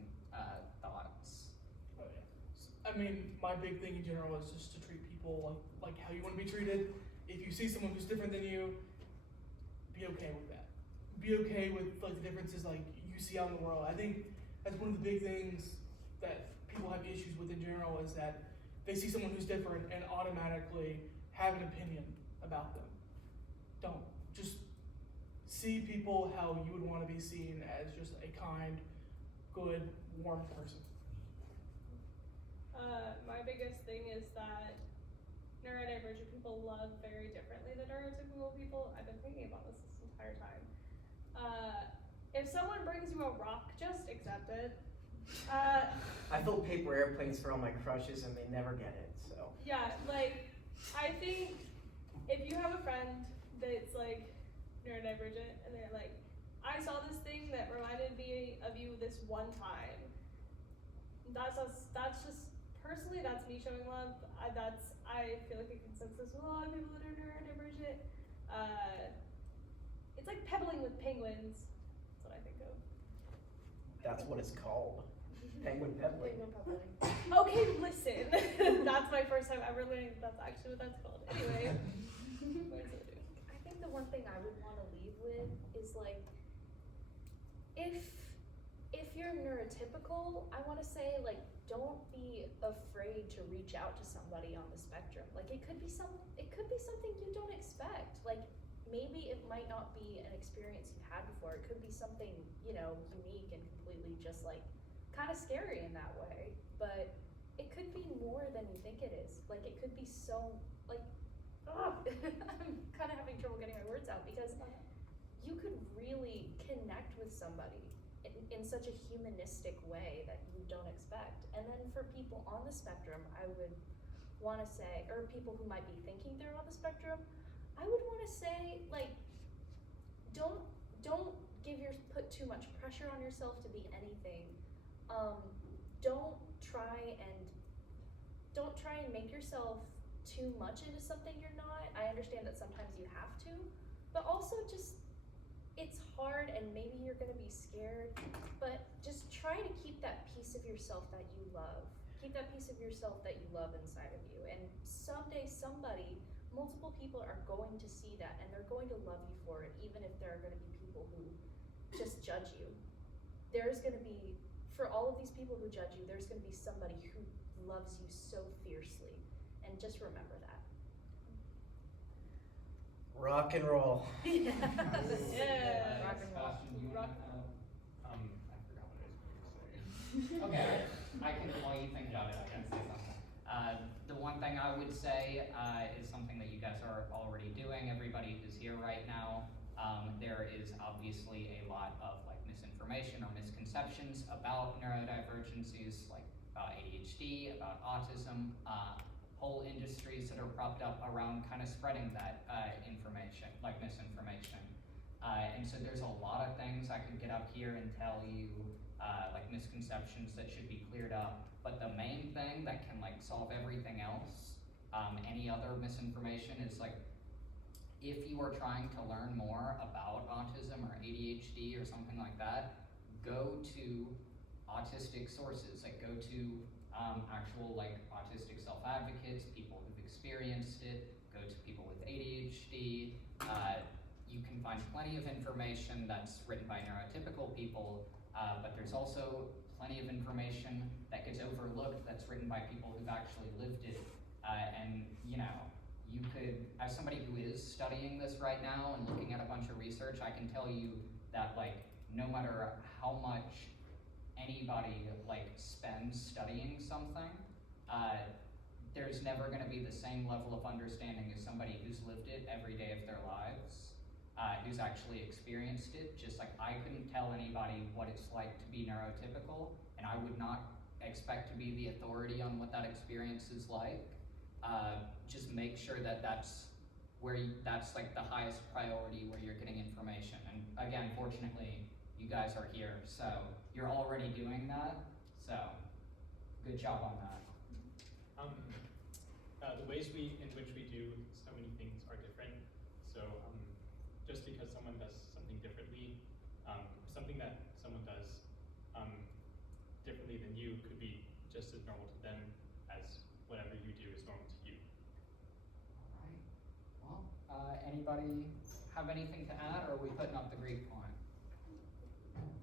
thoughts. Oh, yeah. I mean, my big thing in general is just to treat people like how you want to be treated. If you see someone who's different than you, be okay with that. Be okay with like the differences like you see out in the world. I think that's one of the big things that people have issues with in general is that they see someone who's different and automatically have an opinion about them. Don't. Just see people how you would want to be seen, as just a kind, good, warm person. My biggest thing is that neurodivergent people love very differently than neurotypical people. I've been thinking about this entire time. If someone brings you a rock, just accept it. I build paper airplanes for all my crushes and they never get it, so. Yeah, like, I think if you have a friend that's like neurodivergent and they're like, I saw this thing that reminded me of you this one time. That's just, personally, that's me showing love. I feel like a consensus with a lot of people that are neurodivergent. It's like pebbling with penguins. That's what I think of. That's what it's called. Penguin pebbling. Okay, listen. That's my first time ever learning that's actually what that's called. Anyway. I think the one thing I would want to leave with is like, if you're neurotypical, I want to say like, don't be afraid to reach out to somebody on the spectrum. Like it could be something you don't expect. Like maybe it might not be an experience you've had before. It could be something, you know, unique and completely just like kind of scary in that way. But it could be more than you think it is. Like it could be so like, I'm kind of having trouble getting my words out because you could really connect with somebody in such a humanistic way that you don't expect. And then for people on the spectrum, I would want to say, or people who might be thinking they're on the spectrum, I would want to say, like, don't put too much pressure on yourself to be anything. Don't try and don't try and make yourself too much into something you're not. I understand that sometimes you have to, but also just, it's hard and maybe you're gonna be scared, but just try to keep that piece of yourself that you love. Keep that piece of yourself that you love inside of you. And someday somebody, multiple people are going to see that and they're going to love you for it, even if there are gonna be people who just judge you. There's gonna be, for all of these people who judge you, there's gonna be somebody who loves you so fiercely. And just remember that. Rock and roll. Yeah. Rock and roll. Sebastian, do you Rock wanna, I forgot what I was going to say. Okay, I can, while you think about it, I can say something. The one thing I would say is something that you guys are already doing, everybody who's here right now. There is obviously a lot of like misinformation or misconceptions about neurodivergencies, like about ADHD, about autism, whole industries that are propped up around kind of spreading that information, like misinformation. And so there's a lot of things I could get up here and tell you, like misconceptions that should be cleared up. But the main thing that can like solve everything else, any other misinformation is like, if you are trying to learn more about autism or ADHD or something like that, go to autistic sources, like go to actual like autistic self-advocates, people who've experienced it, go to people with ADHD. You can find plenty of information that's written by neurotypical people, but there's also plenty of information that gets overlooked that's written by people who've actually lived it. And you know, you could, as somebody who is studying this right now and looking at a bunch of research, I can tell you that like no matter how much anybody like spends studying something, there's never going to be the same level of understanding as somebody who's lived it every day of their lives, who's actually experienced it. Just like I couldn't tell anybody what it's like to be neurotypical, and I would not expect to be the authority on what that experience is like. Just make sure that that's where that's like the highest priority where you're getting information. And again, fortunately, you guys are here, so you're already doing that. So good job on that. The ways in which we do so many things are different. So just because someone does something differently, something that someone does differently than you could be just as normal to them as whatever you do is normal to you. All right. Well, anybody have anything to add, or are we putting up the Greek point?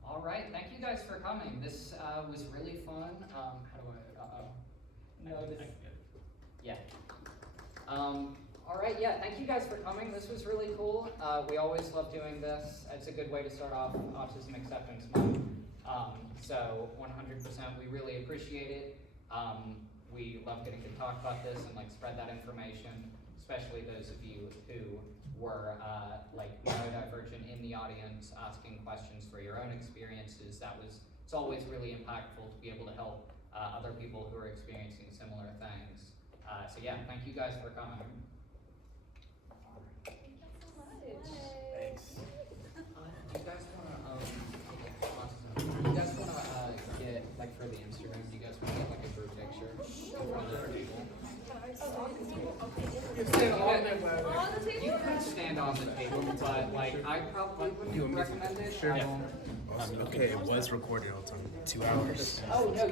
All right. Thank you guys for coming. This was really fun. How do I? No, this. Yeah. All right, yeah, thank you guys for coming. This was really cool. We always love doing this. It's a good way to start off Autism Acceptance Month. So 100%, we really appreciate it. We love getting to talk about this and like spread that information, especially those of you who were like neurodivergent in the audience, asking questions for your own experiences. It's always really impactful to be able to help other people who are experiencing similar things. So yeah, thank you guys for coming. Thank you so much. Thanks. Do you guys wanna get like for the Instagram? Do you guys wanna get like a group picture in front of the table? You stand on them, On the table? You could stand on the table, but like I probably wouldn't recommend it. Sure. I don't- Okay, it was recorded all the time. 2 hours. Oh no.